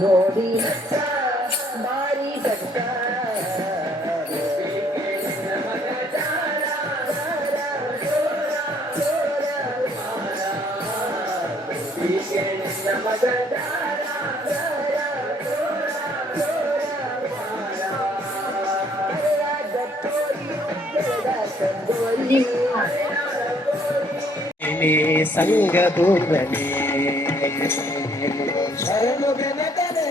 ನೋಡಿ ಮಾರಿ ಭಕ್ತ ಸಂಗ ದೂರನೆ ಶರಣು ಬೆನಕನೆ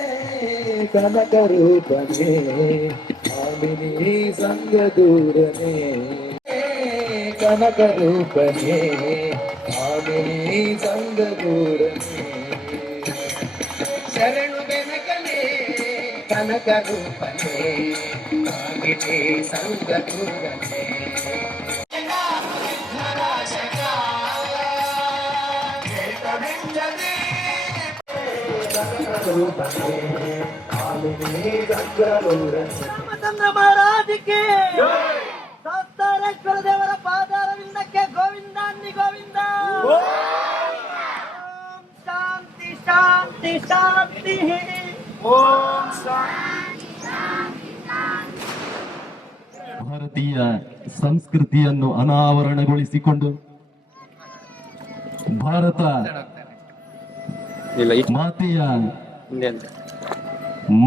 ಕನಕ ರೂಪನೆ ಆಮಿನಿ ಸಂಗ ದೂರನೆ ಕನಕ ರೂಪನೆ ಆಮಿನಿ ಸಂಗ ದೂರನೆ ಶರಣು ಬೆನಕನೆ ಕನಕ ರೂಪನೆ ಆಮಿನಿ ಸಂಗ ದೂರನೆ ರಾಮಚಂದ್ರ ಮಹಾರಾಜಕ್ಕೆ ಶಾಸ್ತಾರೇಶ್ವರ ದೇವರ ಪಾದಾರವಿಂದಕ್ಕೆ ಗೋವಿಂದ ಅನ್ನಿ ಗೋವಿಂದ. ಓಂ ಶಾಂತಿ ಶಾಂತಿ ಶಾಂತಿ. ಓಂ ಭಾರತೀಯ ಸಂಸ್ಕೃತಿಯನ್ನು ಅನಾವರಣಗೊಳಿಸಿಕೊಂಡು ಭಾರತ ಮಾತೆಯ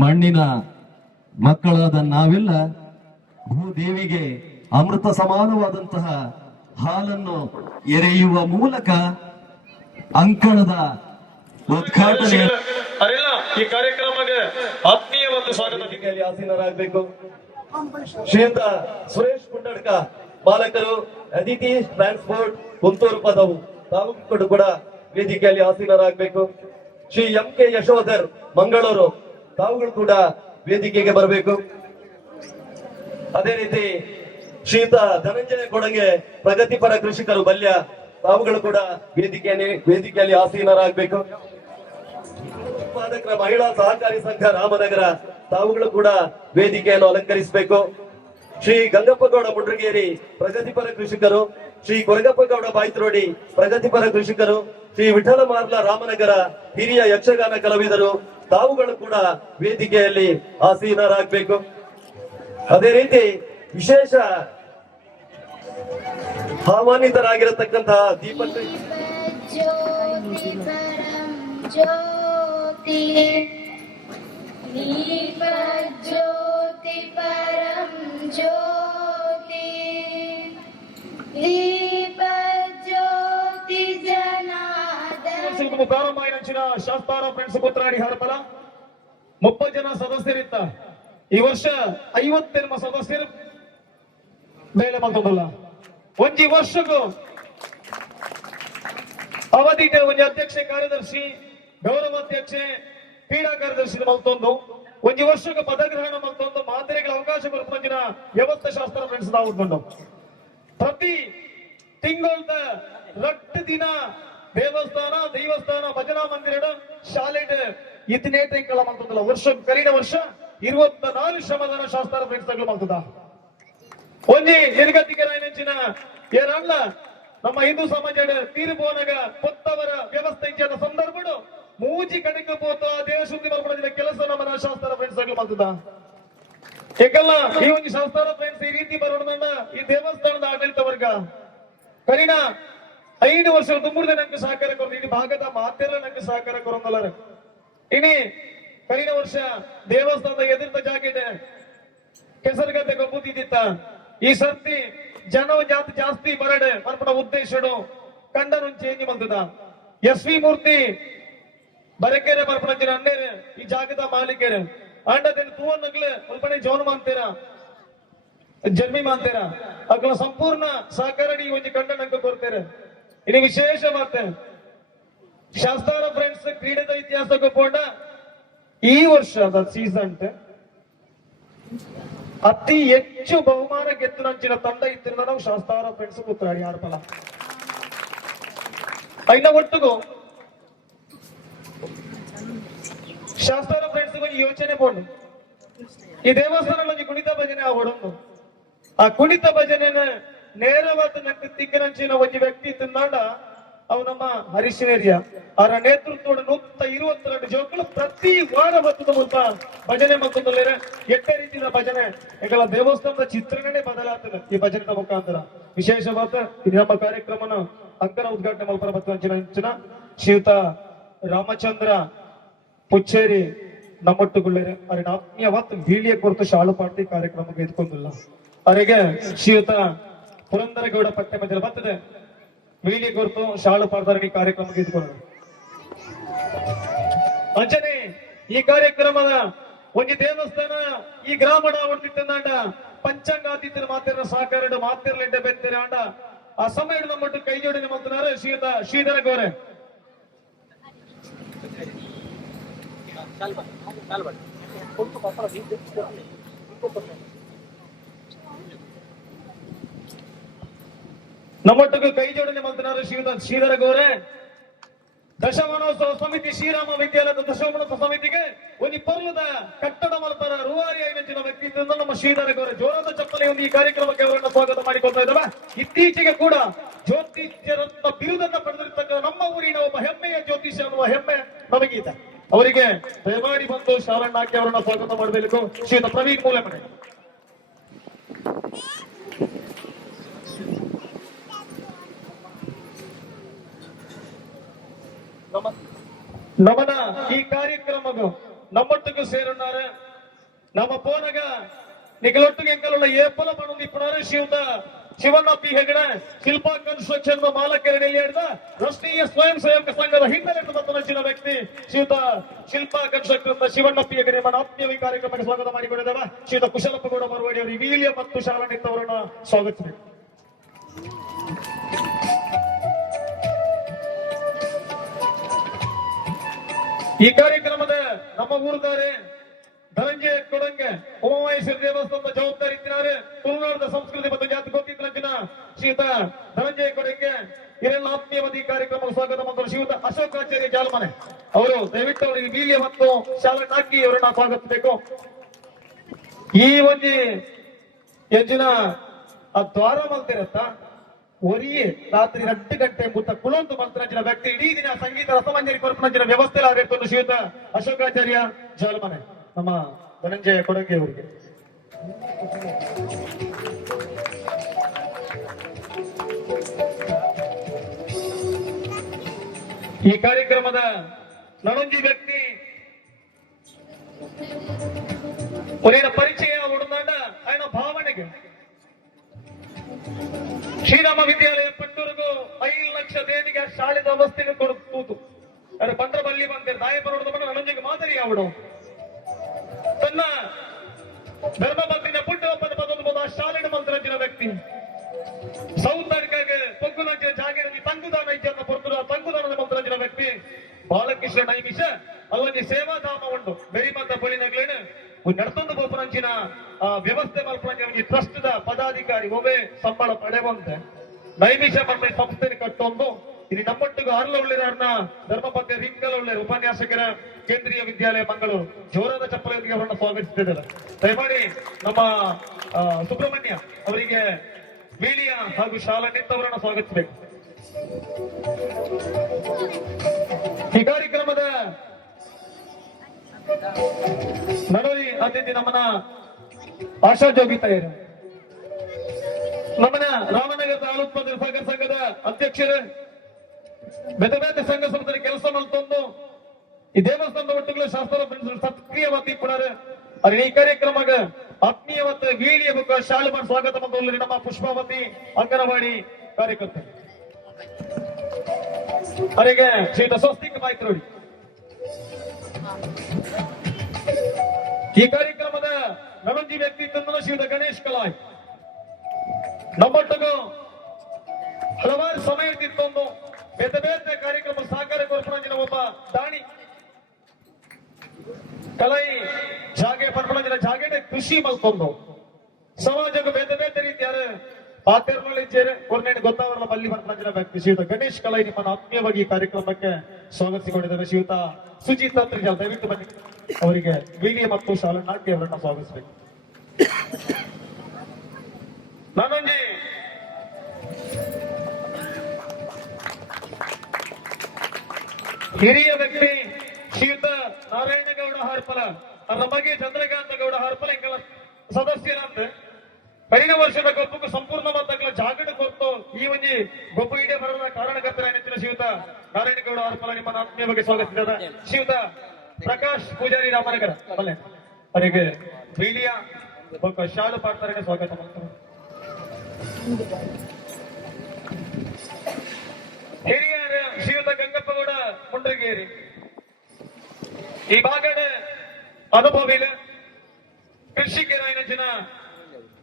ಮಣ್ಣಿನ ಮಕ್ಕಳಾದ ನಾವೆಲ್ಲ ಭೂದೇವಿಗೆ ಅಮೃತ ಸಮಾನವಾದಂತಹ ಹಾಲನ್ನು ಎರೆಯುವ ಮೂಲಕ ಅಂಕಣದ ಉದ್ಘಾಟನೆ ಈ ಕಾರ್ಯಕ್ರಮಕ್ಕೆ ಆತ್ಮೀಯ ಒಂದು ಸ್ವಾಗತ ಆಸೀನರಾಗಬೇಕು. ಶ್ರೀಯುತ ಸುರೇಶ್ ಕುಂಡಡ್ಕ ಬಾಲಕರು ಅದಿತಿ ಟ್ರಾನ್ಸ್ಪೋರ್ಟ್ ಪುತ್ತೂರು ಪದವು ತಾವು ಕೂಡ ವೇದಿಕೆಯಲ್ಲಿ ಆಸೀನರಾಗಬೇಕು. ಶ್ರೀ ಎಂ.ಕೆ. ಯಶೋಧರ್ ಮಂಗಳೂರು ತಾವುಗಳು ಕೂಡ ವೇದಿಕೆಗೆ ಬರಬೇಕು. ಅದೇ ರೀತಿ ಶ್ರೀಯುತ ಧನಂಜಯ ಕೊಡಂಗೆ ಪ್ರಗತಿಪರ ಕೃಷಿಕರು ಬಲ್ಯ ತಾವುಗಳು ಕೂಡ ವೇದಿಕೆಯಲ್ಲಿ ಆಸೀನರಾಗಬೇಕು. ಉತ್ಪಾದಕರ ಮಹಿಳಾ ಸಹಕಾರಿ ಸಂಘ ರಾಮನಗರ ತಾವುಗಳು ಕೂಡ ವೇದಿಕೆಯನ್ನು ಅಲಂಕರಿಸಬೇಕು. ಶ್ರೀ ಗಂಗಪ್ಪಗೌಡ ಮುಂಡ್ರಗೇರಿ ಪ್ರಗತಿಪರ ಕೃಷಿಕರು, ಶ್ರೀ ಕೊರಗಪ್ಪಗೌಡ ಬಾಯ್ತ್ರೋಡಿ ಪ್ರಗತಿಪರ ಕೃಷಿಕರು, ಶ್ರೀ ವಿಠಲ ಮಾರ್ಲ ರಾಮನಗರ ಹಿರಿಯ ಯಕ್ಷಗಾನ ಕಲಾವಿದರು ತಾವುಗಳು ಕೂಡ ವೇದಿಕೆಯಲ್ಲಿ ಆಸೀನರಾಗಬೇಕು. ಅದೇ ರೀತಿ ವಿಶೇಷ ಆಹ್ವಾನಿತರಾಗಿರತಕ್ಕಂತಹ ದೀಪಕ್ ಜ್ಯೋತಿ ಪರಂ ಜ್ಯೋತಿ ದೀಪ ಜ್ಯೋತಿ ಜನಾರ್ದನ ಪ್ರಾರಂಭ ಶಾಸ್ತಾರ ಫ್ರೆಂಡ್ಸ್ ಕುತ್ರಾಡಿ ಹರ್ಪಲ 30 ಜನ ಸದಸ್ಯರಿತ್ತ. ಈ ವರ್ಷ 50 ಸದಸ್ಯರು ಬೇಲೆ ಬಂದದಲ್ಲ. ಒಂಜಿ ವರ್ಷಕ್ಕೂ ಅವಧಿಗೆ ಒಂದು ಅಧ್ಯಕ್ಷೆ ಕಾರ್ಯದರ್ಶಿ ಗೌರವಾಧ್ಯಕ್ಷೆ ಕ್ರೀಡಾ ಕಾರ್ಯದರ್ಶಿ ಮಲ್ತೊಂದು ಒಂದು ವರ್ಷಕ್ಕೆ ಪದಗ್ರಹಣ ಮಲ್ತೊಂದು ಮಾದರಿಗಳ ಅವಕಾಶ ಬರ್ಪಂಚಿನ ವ್ಯವಸ್ಥೆ ಶಾಸ್ತ್ರ ಫ್ರೆಂಡ್ಸ್ ನಾವು ಉಟ್ಕೊಂಡು ಪ್ರತಿ ತಿಂಗಳದ ರಟ್ಟು ದಿನ ದೇವಸ್ಥಾನ ಭಜನಾ ಮಂದಿರ ಶಾಲೆಡ್ ಇತನೇ ತಿಂಗಳ ಮಲ್ತೊಂದಲ್ಲ ವರ್ಷ ಕರೀನ ವರ್ಷ 24 ಶ್ರಮದಾನ ಶಾಸ್ತ್ರ ಫ್ರೆಂಡ್ಸ್ ಮಲ್ತದ ಒಂಜಿ ನಿರ್ಗತಿಗೆ ರಾಯನಂಚಿನ ಏರಲ್ಲ ನಮ್ಮ ಹಿಂದೂ ಸಮಾಜದ ತೀರ್ಪೋನಗ ಕೊತ್ತವರ ವ್ಯವಸ್ಥೆ ಇಚ್ಛಾದ ಸಂದರ್ಭಡು ಮೂಜಿ ಕಡೆಗೆ ಪೋತು ಆ ದೇಶ ಶುದ್ಧಿ ಮಾಡ್ಕೊಳ್ಳೋದಿನ ಕೆಲಸ ನಮ್ಮ ಶಾಸ್ತ್ರ ಫ್ರೆಂಡ್ಸ್ ಆಗ್ಲಿ ಮಾಡ್ತದ ಏಕಲ್ಲ ಈ ಒಂದು ಶಾಸ್ತ್ರ ಫ್ರೆಂಡ್ಸ್ ಈ ರೀತಿ ಬರೋಣ ಈ ದೇವಸ್ಥಾನದ ಆಡಳಿತ ವರ್ಗ ಕರೀನ 5 ವರ್ಷ ತುಂಬುರ್ದೆ ನಂಗೆ ಸಹಕಾರ ಕೊರ ಇಡೀ ಭಾಗದ ಮಾತೆಲ್ಲ ನಂಗೆ ಸಹಕಾರ ಕೊರೊಂದಲ್ಲರ ಇನಿ ಕರೀನ ವರ್ಷ ದೇವಸ್ಥಾನದ ಎದುರ್ತ ಜಾಗಿದೆ ಕೆಸರುಗದ್ದೆ ಗೊಬ್ಬುತ್ತಿದ್ದ ಈ ಸರ್ತಿ ಜನ ಜಾಸ್ತಿ ಬರಡೆ ಬರ್ಪಡ ಉದ್ದೇಶಡು ಕಂಡನು ಚೇಂಜ್ ಬಂದದ SV ಮೂರ್ತಿ ಬರಕೆರೆ ಬರ್ಪಡಿನ ಅನ್ನೇರೆ ಈ ಜಾಗದ ಮಾಲೀಕರು ಅಂಡದಲ್ಲಿ ತೂವನ್ನಗ್ಲೆ ಒಲ್ಪನೆ ಜೋನ್ ಮಾಂತೀರ ಜನ್ಮಿ ಮಾಂತೀರ ಅಗ್ಲ ಸಂಪೂರ್ಣ ಸಹಕಾರ ಒಂದು ಕಂಡನಂಕ ಕೊಡ್ತಾರೆ ಇನ್ನು ವಿಶೇಷ ಮಾತೆ ಶಾಸ್ತ್ರ ಫ್ರೆಂಡ್ಸ್ ಕ್ರೀಡೆದ ಇತಿಹಾಸಕ್ಕೆ ಕೊಂಡ ಈ ವರ್ಷದ ಸೀಸನ್ ಅತಿ ಹೆಚ್ಚು ಬಹುಮಾನ ಗೆದ್ದಿನ ತಂಡ ಇತ್ತಿನ ನಾವು ಶಾಸ್ತ್ರ ಫ್ರೆಂಡ್ಸ್ ಕುತ್ರಾಡಿ ಹಾರ್ಪಲ ಐನ ಒಟ್ಟಿಗೂ ಶಾಸ್ತ್ರ ಫ್ರೆಂಡ್ಸ್ ಯೋಚನೆ ಕೊಂಡು ಈ ದೇವಸ್ಥಾನದಲ್ಲಿ ಕುಣಿತ ಭಜನೆ ಆವಡೊಂದು ಆ ಕುಣಿತ ಭಜನೆನ ನೇರವಾದ ನಂಗೆ ತಿಕ್ಕನಂಚಿನ ಒಂದು ವ್ಯಕ್ತಿ ತಿನ್ನಾಡ ಅವು ನಮ್ಮ ಹರೀಶನೇರಿಯ ಅವರ ನೇತೃತ್ವದ 122 ಜೋಕುಲು ಪ್ರತಿ ವಾರ ಬರ್ತದ ಮುಲ್ಪ ಭಜನೆ ಮಕ್ಕಳಲ್ಲಿ ಎಟ್ಟ ರೀತಿಯ ಭಜನೆ ಈಗಲ ದೇವಸ್ಥಾನದ ಚಿತ್ರಣನೇ ಬದಲಾಗ್ತದೆ ಈ ಭಜನೆ ಮುಖಾಂತರ ವಿಶೇಷವಾದ ಇದು ನಮ್ಮ ಕಾರ್ಯಕ್ರಮನ ಅಂಕನ ಉದ್ಘಾಟನೆ ಮಲ್ಪರ ಬತ್ತಂಚಿನ ಶ್ರೀಯುತ ರಾಮಚಂದ್ರ ಪುಚ್ಚೇರಿ ನಮ್ಮೊಟ್ಟುಗುಳ್ಳರೆ ಅವರ ಆತ್ಮೀಯವಾದ ವೀಳಿಯ ಕುರಿತು ಶಾಲು ಪಾರ್ಟಿ ಕಾರ್ಯಕ್ರಮಕ್ಕೆ ಎತ್ಕೊಂಡಿಲ್ಲ ಅವರಿಗೆ ಶ್ರೀಯುತ ಪುರಂದರಗೌಡ ಪಟ್ಟೆ ಮಧ್ಯೆ ಬರ್ತದೆ ವೀಳಿ ಕುರಿತು ಶಾಲು ಪಾರ್ಟಿ ಕಾರ್ಯಕ್ರಮಕ್ಕೆ ಎತ್ಕೊಂಡು ಅಂಚನೆ ಈ ಕಾರ್ಯಕ್ರಮದ ಒಂದು ದೇವಸ್ಥಾನ ಈ ಗ್ರಾಮಡ ಹೊಡ್ತಿತ್ತಂದಾಂಡ ಪಂಚಾಂಗಾತೀತರ ಮಾತಿರ ಸಾಕಾರ ಮಾತಿರ್ಲೆಂಡ ಬೆಂತಿರ ಆಂಡ ಆ ಸಮಯ ನಮ್ಮಟ್ಟು ಕೈ ಜೋಡಿನ ಮಂತ್ರಾರೆ ಶ್ರೀಯುತ ಶ್ರೀಧರ ಗೌರೆ ನಮ್ಮೊಟ್ಟಿಗೆ ಕೈ ಜೋಡಣೆ ಮಂತ್ರಾರೆ ಶ್ರೀಯುತ ಶ್ರೀಧರ ಗೌರೆ ದಶಮಾನೋತ್ಸವ ಸಮಿತಿ ಶ್ರೀರಾಮ ವಿದ್ಯಾಲಯದ ದಶಮಾನೋತ್ಸವ ಸಮಿತಿಗೆ ಒಂದು ಪರ್ವದ ಕಟ್ಟಡ ಮಲ್ಪರ ರೂವಾರಿ ಐನಂಚಿನ ವ್ಯಕ್ತಿತ್ವ ನಮ್ಮ ಶ್ರೀಧರ ಗೌರೆ ಜೋರಾದ ಚಪ್ಪಲೆ ಒಂದು ಈ ಕಾರ್ಯಕ್ರಮಕ್ಕೆ ಅವರನ್ನ ಸ್ವಾಗತ ಮಾಡಿಕೊಳ್ತಾ ಇದ್ದಾವೆ ಇತ್ತೀಚೆಗೆ ಕೂಡ ಜ್ಯೋತಿಷ್ಯರತ್ನ ಬಿರುದನ್ನ ಪಡೆದಿರ್ತಕ್ಕಂಥ ನಮ್ಮ ಊರಿನ ಒಬ್ಬ ಹೆಮ್ಮೆಯ ಜ್ಯೋತಿಷ್ಯ ಅನ್ನುವ ಹೆಮ್ಮೆ ನಮಗಿದೆ ಅವರಿಗೆ ದಯಮಾಡಿ ಬಂದು ಶಾರಣ್ಣ ಹಾಕಿ ಅವರನ್ನ ಸ್ವಾಗತ ಮಾಡಬೇಕು ಶ್ರೀಯುತ ಪ್ರವೀಣ್ ಮೂಲೆಮನೆ ನಮನ ಈ ಕಾರ್ಯಕ್ರಮಗೂ ನಮ್ಮೊಟ್ಟಿಗೂ ಸೇರುన్నారు ನಮ್ಮ ಪೋನಗ ನಿಗಳೊಟ್ಟಿಗೆ ಎಂಕലുള്ള ಏಪಲ ಪಣಂದು ಇಪ್ಪನಾರೆ ಶ್ರೀಯುತ ಶಿವಣ್ಣ ಪಿ ಹೆಗಡೆ ಶಿಲ್ಪಾ ಕನ್ಸ್ಟ್ರಕ್ಷನ್ ಮಾಲಕರ ನೆಲ್ಲಿಯಾಡಿದ ರಾಷ್ಟ್ರೀಯ ಸ್ವಯಂ ಸೇವಕ ಸಂಘದ ಹಿನ್ನೆಲೆ ತಂದಿನ ವ್ಯಕ್ತಿ ಶ್ರೀಯುತ ಶಿಲ್ಪಾ ಕನ್ಸ್ಟ್ರಕ್ಷನ್ ಶಿವಣ್ಣ ಪಿ ಹೆಗಡೆ ನಮ್ಮ ಆತ್ಮೀಯ ಈ ಕಾರ್ಯಕ್ರಮಕ್ಕೆ ಸ್ವಾಗತ ಮಾಡಿಕೊಂಡಿದ್ದೇವೆ ಶ್ರೀಯುತ ಕುಶಲಪ್ಪಗೌಡ ಮರವಾಡಿ ಅವರು ವೀಳ್ಯ ಮತ್ತು ಶಾಲನಿತ್ ಅವರನ್ನ ಸ್ವಾಗತಿಸಬೇಕು ಈ ಕಾರ್ಯಕ್ರಮದ ನಮ್ಮ ಊರುದಾರೆ ಧನಂಜಯ ಕೊಡಂಗೆ ಉಮಾಮಹೇಶ್ವರ ದೇವಸ್ಥಾನದ ಜವಾಬ್ದಾರಿ ಇತ್ತಿನಾರೆ ತುಳುನಾಡದ ಸಂಸ್ಕೃತಿ ಮತ್ತು ಜಾತಿ ಗೋಪಿಕರಂಚಿನ ಶ್ರೀಯುತ ಧನಂಜಯ ಕೊಡಂಗೆ ಇವರೆಲ್ಲ ಆತ್ಮೀಯವಾದ ಈ ಕಾರ್ಯಕ್ರಮಕ್ಕೆ ಸ್ವಾಗತ ಮಾಡಿದ ಶ್ರೀಯುತ ಅಶೋಕಾಚಾರ್ಯ ಜಾಲಮನೆ ಅವರು ದಯವಿಟ್ಟು ಅವರಿಗೆ ವೀಳ್ಯ ಮತ್ತು ಶಾಲನ್ ಹಾಕಿ ಅವರನ್ನ ಸ್ವಾಗತಿಸಬೇಕು ಈ ಒಂದು ಯಜ್ಜಿನ ಆ ದ್ವಾರ ಮಲ್ತಿರತ್ತ ಒರಿಯೇ ರಾತ್ರಿ 2 ಗಂಟೆ ಮುತ್ತ ಕುಳಂತು ಮಂತ್ರಂಚಿನ ವ್ಯಕ್ತಿ ಇಡೀ ದಿನ ಸಂಗೀತ ರಸಮಂಜರಿ ಕೊರಪನಂಚಿನ ವ್ಯವಸ್ಥೆ ಆಗಿರ್ಕೊಂಡು ಶ್ರೀಯುತ ಅಶೋಕಾಚಾರ್ಯ ಜಾಲಮನೆ ನಮ್ಮ ಧನಂಜಯ ಕೊಡಂಗೆ ಅವರಿಗೆ ಈ ಕಾರ್ಯಕ್ರಮದ ನಡಂಜಿ ವ್ಯಕ್ತಿ ಒರೇನ ಪರಿಚಯ ಉಡುನಾಡ ఆయన ಭಾವನೆಗೆ ಶ್ರೀರಾಮ ವಿದ್ಯಾಲಯ ಪಟ್ಟೂರಿಗೂ 5 ಲಕ್ಷ ದೇಣಿಗೆ ಶಾಲೆದ ವ್ಯವಸ್ಥೆಗೆ ಕೊಡುತ್ತೂತು ಅರೆ ಬಂದ್ರ ಬಲ್ಲಿ ಬಂದಿರ ನಾಯಪರೋಡ ನಡಂಜಿಗೆ ಮಾದರಿ ಅವಡು ತನ್ನ ಧರ್ಮಪತ್ನಿನ ಪುಟ್ಟಪ್ಪನ ಪದೊಂದು ಶಾಲೆನ ಮಂತ್ರಂಚಿನ ವ್ಯಕ್ತಿ ಸೌತ್ ಅರ್ಕಾಗೆ ಪೊಗ್ಗುನಂಚಿನ ಜಾಗಿರಲ್ಲಿ ತಂಗುದಾನ ಇಜ್ಜನ್ನ ಪೊರ್ತುರ ತಂಗುದಾನದ ವ್ಯಕ್ತಿ ಬಾಲಕೃಷ್ಣ ನೈಮಿಷ ಅಲ್ಲೊಂದು ಸೇವಾಧಾಮ ಉಂಟು ಬೆರಿಮಂದ ಬಳಿನಗ್ಲೇನು ನಡ್ತೊಂದು ಬೋಪರಂಚಿನ ವ್ಯವಸ್ಥೆ ಮಲ್ಪಂಚಿ ಟ್ರಸ್ಟ್ ದ ಪದಾಧಿಕಾರಿ ಒಬ್ಬೇ ಸಂಬಳ ಪಡೆವಂತೆ ನೈಮಿಷ ಮತ್ತೆ ಸಂಸ್ಥೆ ಕಟ್ಟೊಂದು ಇಲ್ಲಿ ನಮ್ಮೊಟ್ಟಿಗೆ ಆರ್ಲ ಉಳ್ಳಿರಾರ್ನ ಧರ್ಮಪತ್ಯ ರಿಂಗಲ ಉಳ್ಳಿರ ಉಪನ್ಯಾಸಕರ ಕೇಂದ್ರೀಯ ವಿದ್ಯಾಲಯ ಮಂಗಳೂರು ಜೋರಾದ ಚಪ್ಪಲೊಂದಿಗೆ ಅವರನ್ನು ಸ್ವಾಗತಿಸುತ್ತಿದ್ದಾರೆ. ದಯಮಾಡಿ ನಮ್ಮ ಸುಬ್ರಹ್ಮಣ್ಯ ಅವರಿಗೆ ವೀಳಿಯ ಹಾಗೂ ಶಾಲಾ ನಿತ್ತವರನ್ನು ಸ್ವಾಗತಿಸಬೇಕು. ಈ ಕಾರ್ಯಕ್ರಮದ ನಡೋರಿ ಅತಿಥಿ ನಮ್ಮನ ಆಶಾ ಜೋಗಿ ತಯಾರು ನಮ್ಮನ ರಾಮನಗರದ ಹಾಲು ಉತ್ಪಾದಕ ಸಹಕಾರ ಸಂಘದ ಅಧ್ಯಕ್ಷರು ಬೇರೆ ಬೇರೆ ಸಂಘ ಸಂಸ್ಥೆ ಕೆಲಸ ಮಾಡ್ತಂದು ಈ ದೇವಸ್ಥಾನದ ಒಟ್ಟಿಗೆ ಶಾಸ್ತ್ರ ಸಕ್ರಿಯವಾಗಿ ಪುನರ್ ಅರೆ ಈ ಕಾರ್ಯಕ್ರಮಕ್ಕೆ ಆತ್ಮೀಯವತ್ತ ವೀಳಿಯ ಬುಕ್ಕ ಶಾಲೆ ಮಾಡಿ ಸ್ವಾಗತ ಮಂದಿ ನಮ್ಮ ಪುಷ್ಪಾವತಿ ಅಂಗನವಾಡಿ ಕಾರ್ಯಕರ್ತರು ಅವರಿಗೆ ಶ್ರೀಯುತ ಸ್ವಸ್ತಿಕ್ ಮಾಹಿತಿ. ಈ ಕಾರ್ಯಕ್ರಮದ ನಲಂಜಿ ವ್ಯಕ್ತಿತ್ವ ಶ್ರೀಯುತ ಗಣೇಶ್ ಕಲಾಯ್ ನಮ್ಮೊಟ್ಟಿಗೂ ಹಲವಾರು ಸಮಯ ತಿಂತೊಂದು ಬೇರೆ ಬೇರೆ ಕಾರ್ಯಕ್ರಮ ಸಹಕಾರ ಕೊರ್ಪಣಜಿನ ಒಬ್ಬ ದಾಣಿ ಕಲೈ ಜಾಗೆ ಪರ್ಪಣಜಿನ ಜಾಗೆಡೆ ಕೃಷಿ ಮಲ್ಕೊಂಡು ಸಮಾಜಕ್ಕೆ ಬೇರೆ ಬೇರೆ ರೀತಿಯಾದ ಪಾತ್ರಗಳಿದ್ದಾರೆ ಕೊರ್ನೇನು ಗೊತ್ತಾವರಲ್ಲ ಬಲ್ಲಿ ಪರ್ಪಣಜಿನ ವ್ಯಕ್ತಿ ಶ್ರೀಯುತ ಗಣೇಶ್ ಕಲೈ ನಿಮ್ಮನ್ನು ಆತ್ಮೀಯವಾಗಿ ಈ ಕಾರ್ಯಕ್ರಮಕ್ಕೆ ಸ್ವಾಗತಿಸಿಕೊಂಡಿದ್ದಾರೆ. ಶ್ರೀಯುತ ಸುಜಿತ್ ತಂತ್ರಿಜಾಲ್ ದಯವಿಟ್ಟು ಬನ್ನಿ, ಅವರಿಗೆ ವೀಳಿಯ ಮತ್ತು ಶಾಲಾ ನಾಟ್ಯ ಅವರನ್ನ ಸ್ವಾಗತಿಸಬೇಕು. ನಾನೊಂದು ಹಿರಿಯ ವ್ಯಕ್ತಿ ಶ್ರೀಯುತ ನಾರಾಯಣಗೌಡ ಹಾರ್ಪಲ ಅವರ ಬಗ್ಗೆ ಚಂದ್ರಕಾಂತ ಗೌಡ ಹಾರ್ಪಲ ಇಂಗಳ ಸದಸ್ಯರಂತೆ ಕಳೆದ ವರ್ಷದ ಗೊಬ್ಬಕ್ಕೆ ಸಂಪೂರ್ಣವಾದ ಜಾಗಡ ಕೊಟ್ಟು ಈ ಒಂದು ಗೊಬ್ಬ ಇಡೇ ಬರದ ಕಾರಣಕರ್ತರ ನೆಚ್ಚಿನ ಶ್ರೀಯುತ ನಾರಾಯಣಗೌಡ ಹಾರ್ಪಲ ನಿಮ್ಮ ಆತ್ಮೀಯ ಬಗ್ಗೆ ಸ್ವಾಗತಿಸಿದ್ದಾರೆ. ಶ್ರೀಯುತ ಪ್ರಕಾಶ್ ಪೂಜಾರಿ ರಾಮನಗರ ಬಲ್ಲೆ ಅವರಿಗೆ ವೀಳಿಯ ಶಾಲು ಪಾಡ್ತಾರೆ ಸ್ವಾಗತ ಮಾಡ್ತಾರೆ. ಹಿರಿಯರ ಶ್ರೀಯುತ ಗಂಗಪ್ಪಗೌಡ ಮುಂಡ್ರಗೇರಿ ಈ ಭಾಗದ ಅನುಭವಿಲ ಕೃಷಿಕರಾಯನ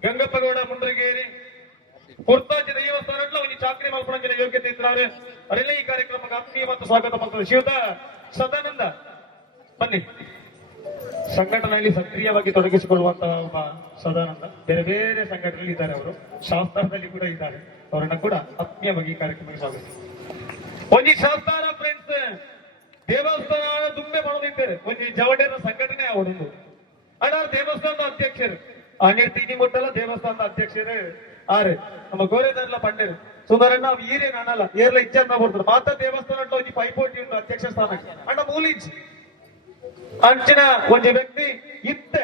ಗಂಗಪ್ಪಗೌಡ ಮುಂಡ್ರಗೇರಿ ಪುರ್ತಾಜಿ ದೇವಸ್ಥಾನ ಒಂದು ಚಾಕ್ರಿ ಮಲ್ಪಣ ಯೋಗ್ಯತೆ ಇದ್ದಾರೆ ಅವರೆಲ್ಲ ಈ ಕಾರ್ಯಕ್ರಮಕ್ಕೆ ಆತ್ಮೀಯ ಮತ್ತು ಸ್ವಾಗತ ಮಾಡ್ತಾರೆ. ಶ್ರೀಯುತ ಸದಾನಂದ ಬನ್ನಿ, ಸಂಘಟನೆಯಲ್ಲಿ ಸಕ್ರಿಯವಾಗಿ ತೊಡಗಿಸಿಕೊಳ್ಳುವಂತಹ ಒಬ್ಬ ಸದಾನಂದ ಬೇರೆ ಬೇರೆ ಸಂಘಟನೆಯಲ್ಲಿ ಇದ್ದಾರೆ, ಅವರು ಶಾಸ್ತ್ರದಲ್ಲಿ ಕೂಡ ಇದ್ದಾರೆ, ಅವರನ್ನ ಕೂಡ ಆತ್ಮೀಯವಾಗಿ ಈ ಕಾರ್ಯಕ್ರಮಕ್ಕೆ ಸ್ವಾಗತ. ಒಂಜಿ ಶಾಸ್ತಾರ ಫ್ರೆಂಡ್ಸ್ ದೇವಸ್ಥಾನ ತುಂಬೆ ಮಾಡೋದಿದ್ದಾರೆ ಒಂಜಿ ಜವಡೇರ ಸಂಘಟನೆ ಅವರೊಂದು ಅಣ್ಣ ದೇವಸ್ಥಾನದ ಅಧ್ಯಕ್ಷರು ತೀನಿ ಮುಟ್ಟಲ್ಲ ದೇವಸ್ಥಾನದ ಅಧ್ಯಕ್ಷರು ಆರೆ ನಮ್ಮ ಗೋರೆದಾರ್ಲ ಪಂಡೇರು ಸುಂದರಣ್ಣ ಅವ್ ಈರೇನು ಅನ್ನಲ್ಲ ಏರ್ಲ ಇಚ್ಛೆ ಬರ್ತಾರೆ ಮಾತ್ರ ದೇವಸ್ಥಾನ ಒಂಜಿ ಪೈಪೋಟಿ ಉಂಟು ಅಧ್ಯಕ್ಷ ಸ್ಥಾನಕ್ಕೆ ಅಣ್ಣ ಮೂಲಿಜ್ ಅಂಚಿನ ಒಂಜಿ ವ್ಯಕ್ತಿ ಇತ್ತೆ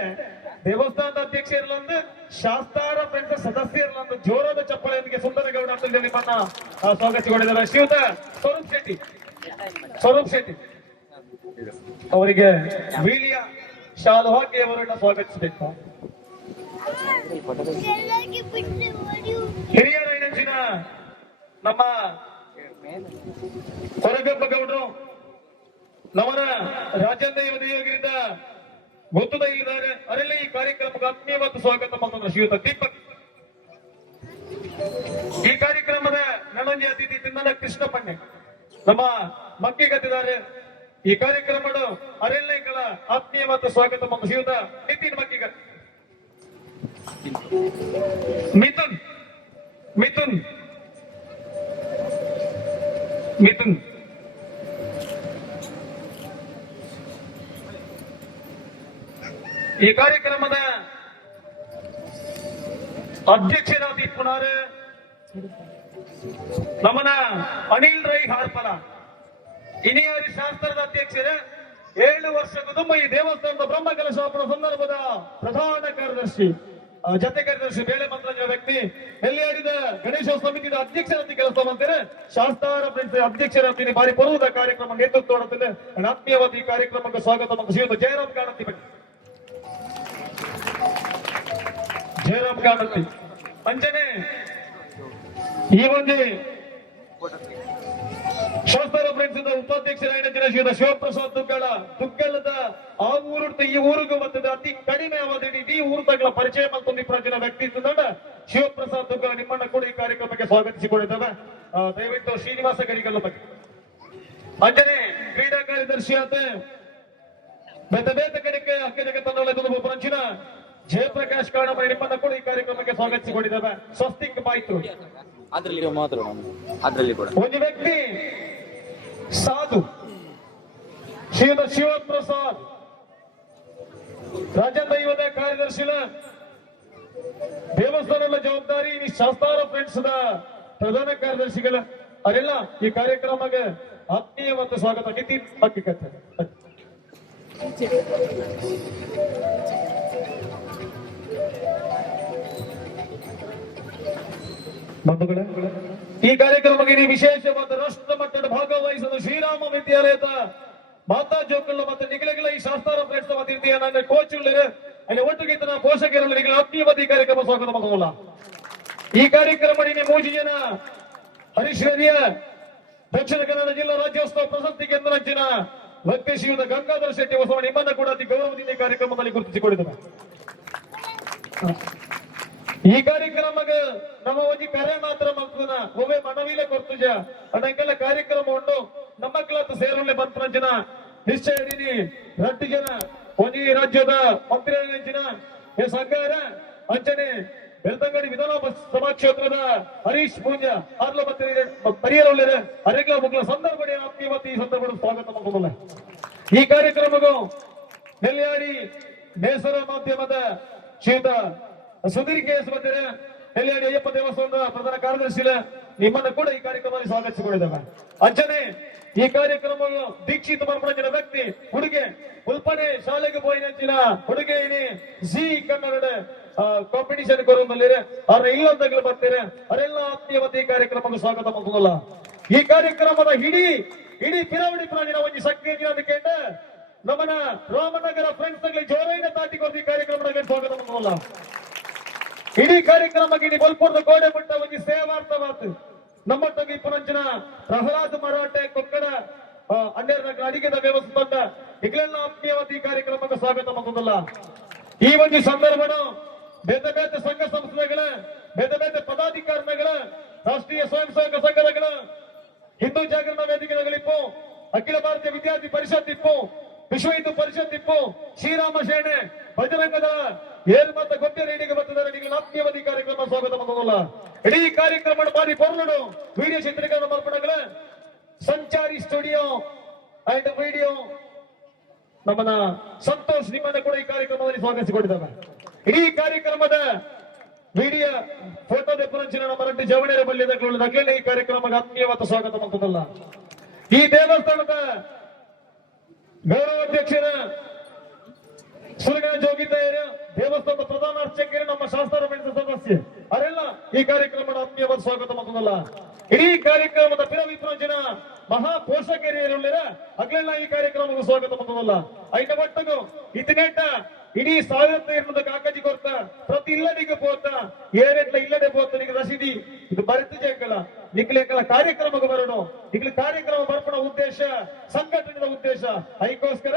ದೇವಸ್ಥಾನದ ಅಧ್ಯಕ್ಷ ಇರಲೊಂದು ಶಾಸ್ತಾರ ಫ್ರೆಂಡ್ಸ್ ಸದಸ್ಯ ಇರಲೊಂದು ಜೋರಾದ ಚಪ್ಪಳೆಯೊಂದಿಗೆ ಸುಂದರಗೌಡ ಅಂತ ನಿಮ್ಮನ್ನ ಸ್ವಾಗತಿಸಿಕೊಂಡಿದ್ದಾರೆ. ಶ್ರೀಯುತ ಸ್ವರೂಪ್ ಶೆಟ್ಟಿ ಅವರಿಗೆ ವೀಳಿಯ ಶಾಲು ಹಾಕಿ ಅವರನ್ನ ಸ್ವಾಗತಿಸಬೇಕು. ಹಿರಿಯರ ನೆಚ್ಚಿನ ನಮ್ಮ ಕೊರಗಪ್ಪ ಗೌಡರು ನವರ ರಾಜ್ಯಾಂಗ ಯುವತಿಯೋಗರಿಂದ ಗೊತ್ತದ ಇಲ್ಲಿದ್ದಾರೆ, ಅವರೆಲ್ಲ ಈ ಕಾರ್ಯಕ್ರಮಕ್ಕೆ ಆತ್ಮೀಯ ಮತ್ತು ಸ್ವಾಗತ ಮಾಡ್ತಾರೆ. ಶ್ರೀಯುತ ದೀಪಕ್ ಈ ಕಾರ್ಯಕ್ರಮದ ನನ್ನೊಂದಿ ಅತಿಥಿ ತಿನ್ನದ ಕೃಷ್ಣಪ್ಪಣ್ಣೆ ನಮ್ಮ ಮಕ್ಕಿ ಗತ್ತಿದ್ದಾರೆ. ಈ ಕಾರ್ಯಕ್ರಮದ ಅರೆಲ್ಲ ಆತ್ಮೀಯ ಮತ್ತು ಸ್ವಾಗತ ಮತ್ತು ಶ್ರೀಯುತ ನಿತಿನ್ ಮಕ್ಕಿಗ ಮಿಥುನ್ ಮಿಥುನ್ ಮಿಥುನ್ ಈ ಕಾರ್ಯಕ್ರಮದ ಅಧ್ಯಕ್ಷರಾಗಿ ಪುನರ್ ನಮ್ಮನ ಅನಿಲ್ ರೈ ಹಾರ್ಪಲ ಇನಿಯಾರಿ ಶಾಸ್ತ್ರದ ಅಧ್ಯಕ್ಷರೇ 7 ವರ್ಷಕ್ಕೂ ತುಂಬ ಈ ದೇವಸ್ಥಾನದ ಬ್ರಹ್ಮ ಕಲಶಾಪನ ಸಂದರ್ಭದ ಪ್ರಧಾನ ಕಾರ್ಯದರ್ಶಿ ಜತೆ ಕಾರ್ಯದರ್ಶಿ ಬೇಳೆ ಮಂತ್ರಾಂಜ ವ್ಯಕ್ತಿ ನೆಲ್ಲಿಯಾಡಿದ ಗಣೇಶ ಸಮಿತಿಯ ಅಧ್ಯಕ್ಷರಂತೆ ಕೆಲಸ ಮಾಡ್ತಾರೆ. ಶಾಸ್ತಾರ ಫ್ರೆಂಡ್ಸ್ ಅಧ್ಯಕ್ಷರಂತೆ ಬಾರಿ ಪರ್ವದ ಕಾರ್ಯಕ್ರಮ ನೇತೃತ್ವ ಮಾಡುತ್ತದೆ. ಆತ್ಮೀಯವಾದ ಈ ಕಾರ್ಯಕ್ರಮಕ್ಕೆ ಸ್ವಾಗತ ಮತ್ತು ಶ್ರೀಯುತ ಜಯರಾಮ್ ಕಾಣಂತಿ ಬನ್ನಿ, ಜಯರಾಮ್ ಕಾಣಂತಿ ಅಂಜನೆ ಈ ಒಂದು ಶಾಸ್ತ್ರ ಫ್ರೆಂಡ್ಸ್ ಉಪಾಧ್ಯಕ್ಷರಾಗಿದ್ದ ಶ್ರೀಯುತ ಶಿವಪ್ರಸಾದ್ ತುಗ್ಗಳದ ಆ ಊರು ಈ ಊರಿಗೂ ಬರ್ತದೆ ಅತಿ ಕಡಿಮೆ ಅವಧಿ ಈ ಊರು ತಗಳ ಪರಿಚಯ ಮತ್ತೊಂದು ಪ್ರಜನ ವ್ಯಕ್ತಿತ್ವದ ಶಿವಪ್ರಸಾದ್ ತುಗ್ಗಳ ನಿಮ್ಮನ್ನ ಕೂಡ ಈ ಕಾರ್ಯಕ್ರಮಕ್ಕೆ ಸ್ವಾಗತಿಸಿಕೊಂಡಿದ್ದೇವೆ. ದಯವಿಟ್ಟು ಶ್ರೀನಿವಾಸ ಗಡಿಗಲ್ಲ ಬಗ್ಗೆ ಅಂಜನೆ ಕ್ರೀಡಾ ಕಾರ್ಯದರ್ಶಿ ಆತ ಬೇತ ಬೇತ ಕಡೆಗೆ ಅಕ್ಕದಕ್ಕೆ ತಂಡಗಳ ಪರಂಚಿನ ಜಯಪ್ರಕಾಶ್ ಕಾರಣಮಣಿ ನಿಮ್ಮನ್ನ ಕೂಡ ಈ ಕಾರ್ಯಕ್ರಮಕ್ಕೆ ಸ್ವಾಗತಿಸಿಕೊಂಡಿದ್ದಾರೆ. ಸ್ವಸ್ತಿಕ್ ಬಾಯ್ತು ಒಂದು ವ್ಯಕ್ತಿ ಸಾಧು ಶ್ರೀಯುತ ಶಿವಪ್ರಸಾದ್ ರಾಜದೈವದ ಕಾರ್ಯದರ್ಶಿನ ದೇವಸ್ಥಾನದ ಜವಾಬ್ದಾರಿ ಶಾಸ್ತಾರ ಫ್ರೆಂಡ್ಸ್ ಪ್ರಧಾನ ಕಾರ್ಯದರ್ಶಿಗಳ ಅವರೆಲ್ಲ ಈ ಕಾರ್ಯಕ್ರಮಕ್ಕೆ ಆತ್ಮೀಯ ಮತ್ತು ಸ್ವಾಗತ ನಿತಿ ಹಕ್ಕಿಕತ್ತೆ ಬಂಧುಗಳೇ, ಈ ಕಾರ್ಯಕ್ರಮಕ್ಕೆ ನೀವು ವಿಶೇಷವಾದ ರಾಷ್ಟ್ರ ಮಟ್ಟದ ಭಾಗವಹಿಸಲು ಶ್ರೀರಾಮ ವಿದ್ಯಾಲಯದ ಮಾತಾ ಜೋಕಳ್ಳ ಮತ್ತು ನಿಗಲೆಗಳ ಈ ಶಾಸ್ತಾರ ಫ್ರೆಂಡ್ಸ್ ಮತ್ತಿರ್ತೀಯ ನನ್ನ ಕೋಚ್ ಅಲ್ಲಿ ಒಟ್ಟಿಗೆ ಪೋಷಕರಲ್ಲಿ ಆತ್ಮೀಯವಾದ ಈ ಕಾರ್ಯಕ್ರಮ ಸ್ವಾಗತ ಮಾಡೋಲ್ಲ. ಈ ಕಾರ್ಯಕ್ರಮ ಮೂಜಿ ಜನ ಹರೀಶ್ವರ್ಯ ದಕ್ಷಿಣ ಕನ್ನಡ ಜಿಲ್ಲಾ ರಾಜ್ಯೋತ್ಸವ ಪ್ರಶಸ್ತಿ ಕೇಂದ್ರಂಚಿನ ವ್ಯಕ್ತಿ ಶ್ರೀಯುತ ಗಂಗಾಧರ ಶೆಟ್ಟಿ ಹೊಸ ನಿಮ್ಮನ್ನ ಕೂಡ ಅತಿ ಗೌರವದಿಂದ ಈ ಕಾರ್ಯಕ್ರಮದಲ್ಲಿ ಗುರುತಿಸಿಕೊಂಡಿದ್ದಾರೆ. ಈ ಕಾರ್ಯಕ್ರಮಕ್ಕೆ ನಮ್ಮ ಒಂಜಿ ಕರೆ ಮಾತ್ರ ಮಲ್ತನ ಒಬ್ಬೆ ಮನವಿಲೆ ಕೊರ್ತುಜ ಅಡಂಕೆಲ್ಲ ಕಾರ್ಯಕ್ರಮ ಉಂಟು ನಮ್ಮ ಕ್ಲಾತ್ ಸೇರುಳ್ಳೆ ಬಂತಂಚಿನ ನಿಶ್ಚಯ ರಟ್ಟು ಜನ ಒಂಜಿ ರಾಜ್ಯದ ಮಂತ್ರಿಗಳ ಸರ್ಕಾರ ಅಂಚನೆ ಬೆಳ್ತಂಗಡಿ ವಿಧಾನಸಭಾ ಕ್ಷೇತ್ರದ ಹರೀಶ್ ಪೂಂಜ ಆರ್ಲ ಪರಿಹರ ಅರೆಗ್ಲ ಮುಗ್ಲ ಸಂದರ್ಭ ಆತ್ಮೀಯತೆ ಈ ಸಂದರ್ಭ ಸ್ವಾಗತ ಮಾಡೋಲ್ಲ. ಈ ಕಾರ್ಯಕ್ರಮಕ್ಕೂ ನೆಲ್ಯಾಡಿ ನೇಸರ ಮಾಧ್ಯಮದ ಶ್ರೀಯುತ ಸುಧೀರ್ ಕೆಎಸ್ ಬಂದರೆ ನೆಲ್ಯಾಡಿ ಅಯ್ಯಪ್ಪ ದೇವಸ್ಥಾನದ ಪ್ರಧಾನ ಕಾರ್ಯದರ್ಶಿ ನಿಮ್ಮನ್ನು ಕೂಡ ಈ ಕಾರ್ಯಕ್ರಮದಲ್ಲಿ ಸ್ವಾಗತಿಸಿಕೊಂಡಿದ್ದೇವೆ. ಅಂಚನೆ ಈ ಕಾರ್ಯಕ್ರಮ ದೀಕ್ಷಿತ ಮರ್ಪಣಂಚಿನ ವ್ಯಕ್ತಿ ಹುಡುಗೆ ಉಲ್ಪನೆ ಶಾಲೆಗೆ ಹೋಯಿನಂಚಿನ ಹುಡುಗೆ ಜಿ ಕನ್ನಡ ಕಾಂಪಿಟಿಷನ್ ಕೊರೋದಲ್ಲಿ ಅವ್ರ ಇಲ್ಲೊಂದಾಗಲು ಬರ್ತಾರೆ ಅವರೆಲ್ಲ ಆತ್ಮೀಯತೆ ಈ ಕಾರ್ಯಕ್ರಮಕ್ಕೆ ಸ್ವಾಗತ ಮಾಡೋಲ್ಲ. ಈ ಕಾರ್ಯಕ್ರಮದ ಇಡೀ ಪಿರಾವಡಿ ಪ್ರಾಣಿನ ಒಂದು ಶಕ್ತಿ ಕೇಂದ್ರ ನಮ್ಮನ ರಾಮನಗರ ಫ್ರೆಂಡ್ಸ್ ಜೋರೈನ ತಾಟಿಕೊಂಡು ಈ ಕಾರ್ಯಕ್ರಮಕ್ಕೆ ಸ್ವಾಗತ ಮಾಡೋಲ್ಲ. ಇಡೀ ಕಾರ್ಯಕ್ರಮಕ್ಕೆ ಇಡೀ ಬಲ್ಪುರದ ಗೋಡೆ ಮಟ್ಟ ಒಂದು ಸೇವಾರ್ಥವಾತು ನಮ್ಮ ತಗಿ ಪುರಂಚನ ಪ್ರಹ್ಲಾದ್ ಮರಾಠೆ ಕೊಕ್ಕಡ ಅನ್ಯರ ಅಡಿಗೆದ ವ್ಯವಸ್ಥೆ ಬಂದ ಈಗಲೆಲ್ಲ ಆತ್ಮೀಯವಾದ ಈ ಕಾರ್ಯಕ್ರಮಕ್ಕೆ ಸ್ವಾಗತ ಮಾಡೋದಲ್ಲ. ಈ ಒಂದು ಸಂದರ್ಭನ ಬೇತೆ ಬೇತೆ ಸಂಘ ಸಂಸ್ಥೆಗಳ ಬೇತೆ ಬೇತೆ ಪದಾಧಿಕಾರಿಗಳ ರಾಷ್ಟ್ರೀಯ ಸ್ವಯಂ ಸೇವಕ ಸಂಘಗಳ ಹಿಂದೂ ಜಾಗರಣ ವೇದಿಕೆಗಳಿಪ್ಪು ಅಖಿಲ ಭಾರತೀಯ ವಿದ್ಯಾರ್ಥಿ ಪರಿಷತ್ ಇಪ್ಪು ವಿಶ್ವ ಹಿಂದೂ ಪರಿಷತ್ ಇಪ್ಪು ಶ್ರೀರಾಮ ಸೇನೆ ಬಜರಂಗದ ಏನ್ ಮತ್ತೆ ಗೊತ್ತಿರ ಇಡಿಗೆ ಬರ್ತಿದ್ದಾರೆ ನೀವು ಆತ್ಮೀಯವಾದಿ ಕಾರ್ಯಕ್ರಮ ಸ್ವಾಗತ ಮಾಡೋದಲ್ಲ. ಇಡೀ ಕಾರ್ಯಕ್ರಮ ಬಾರಿ ಪೊರ್ಲಡು ವಿಡಿಯೋ ಚಿತ್ರೀಕರಣ ಮಲ್ಪಡಗಳ ಸಂಚಾರಿ ಸ್ಟುಡಿಯೋ ಅಂಡ್ ವಿಡಿಯೋ ನಮ್ಮನ ಸಂತೋಷ್ ನಿಮ್ಮನ್ನ ಕೂಡ ಈ ಕಾರ್ಯಕ್ರಮದಲ್ಲಿ ಸ್ವಾಗತಿಸಿಕೊಂಡಿದ್ದಾರೆ. ಇಡೀ ಕಾರ್ಯಕ್ರಮದ ವಿಡಿಯೋ ಫೋಟೋದ ಪುರಂಚಿನ ನಮ್ಮ ರೆಡ್ಡಿ ಜವಣೇರ ಬಲ್ಲಿದ ಈ ಕಾರ್ಯಕ್ರಮಕ್ಕೆ ಆತ್ಮೀಯವಾದ ಸ್ವಾಗತ ಮಾಡೋದಲ್ಲ. ಈ ದೇವಸ್ಥಾನದ ಗೌರವಾಧ್ಯಕ್ಷರ ಸುರಗಣ ಜೋಗಿತಾಯರ ದೇವಸ್ಥಾನದ ಪ್ರಧಾನ ಅರ್ಚಕರು ನಮ್ಮ ಶಾಸ್ತ್ರ ಮಂಡಳಿ ಸದಸ್ಯ ಅವರೆಲ್ಲ ಈ ಕಾರ್ಯಕ್ರಮದ ಆತ್ಮೀಯವಾದ ಸ್ವಾಗತ ಮಾಡೋದಲ್ಲ. ಇಡೀ ಕಾರ್ಯಕ್ರಮದ ಪಿರವಿಪ್ರಂಜನ ಮಹಾ ಪೋಷಕರಿಯರುಳ್ಳಿರ ಅಗಲೆಲ್ಲ ಈ ಕಾರ್ಯಕ್ರಮಕ್ಕೆ ಸ್ವಾಗತ ಮಾಡೋದಲ್ಲ. ಐನ ಒಟ್ಟಗೂ ಇತಿನೇಟ ಇಡೀ ಸಾವಿರ ಕಾಕಜಿ ಕೊರ್ತ ಪ್ರತಿ ಇಲ್ಲದಿಗೆ ಪೋತ ಏರೆಟ್ಲ ಇಲ್ಲದೆ ಪೋತ ನಿಮಗೆ ರಸೀದಿ ಇದು ಬರೆದು ಜೇಕಲ್ಲ ನಿಕ್ಲೆಕ್ಕಲ ಕಾರ್ಯಕ್ರಮಕ್ಕೆ ಬರೋಣ ನಿಕ್ಲ ಕಾರ್ಯಕ್ರಮ ಬರ್ಪಣ ಉದ್ದೇಶ ಸಂಘಟನೆಯ ಉದ್ದೇಶ ಅದಕ್ಕೋಸ್ಕರ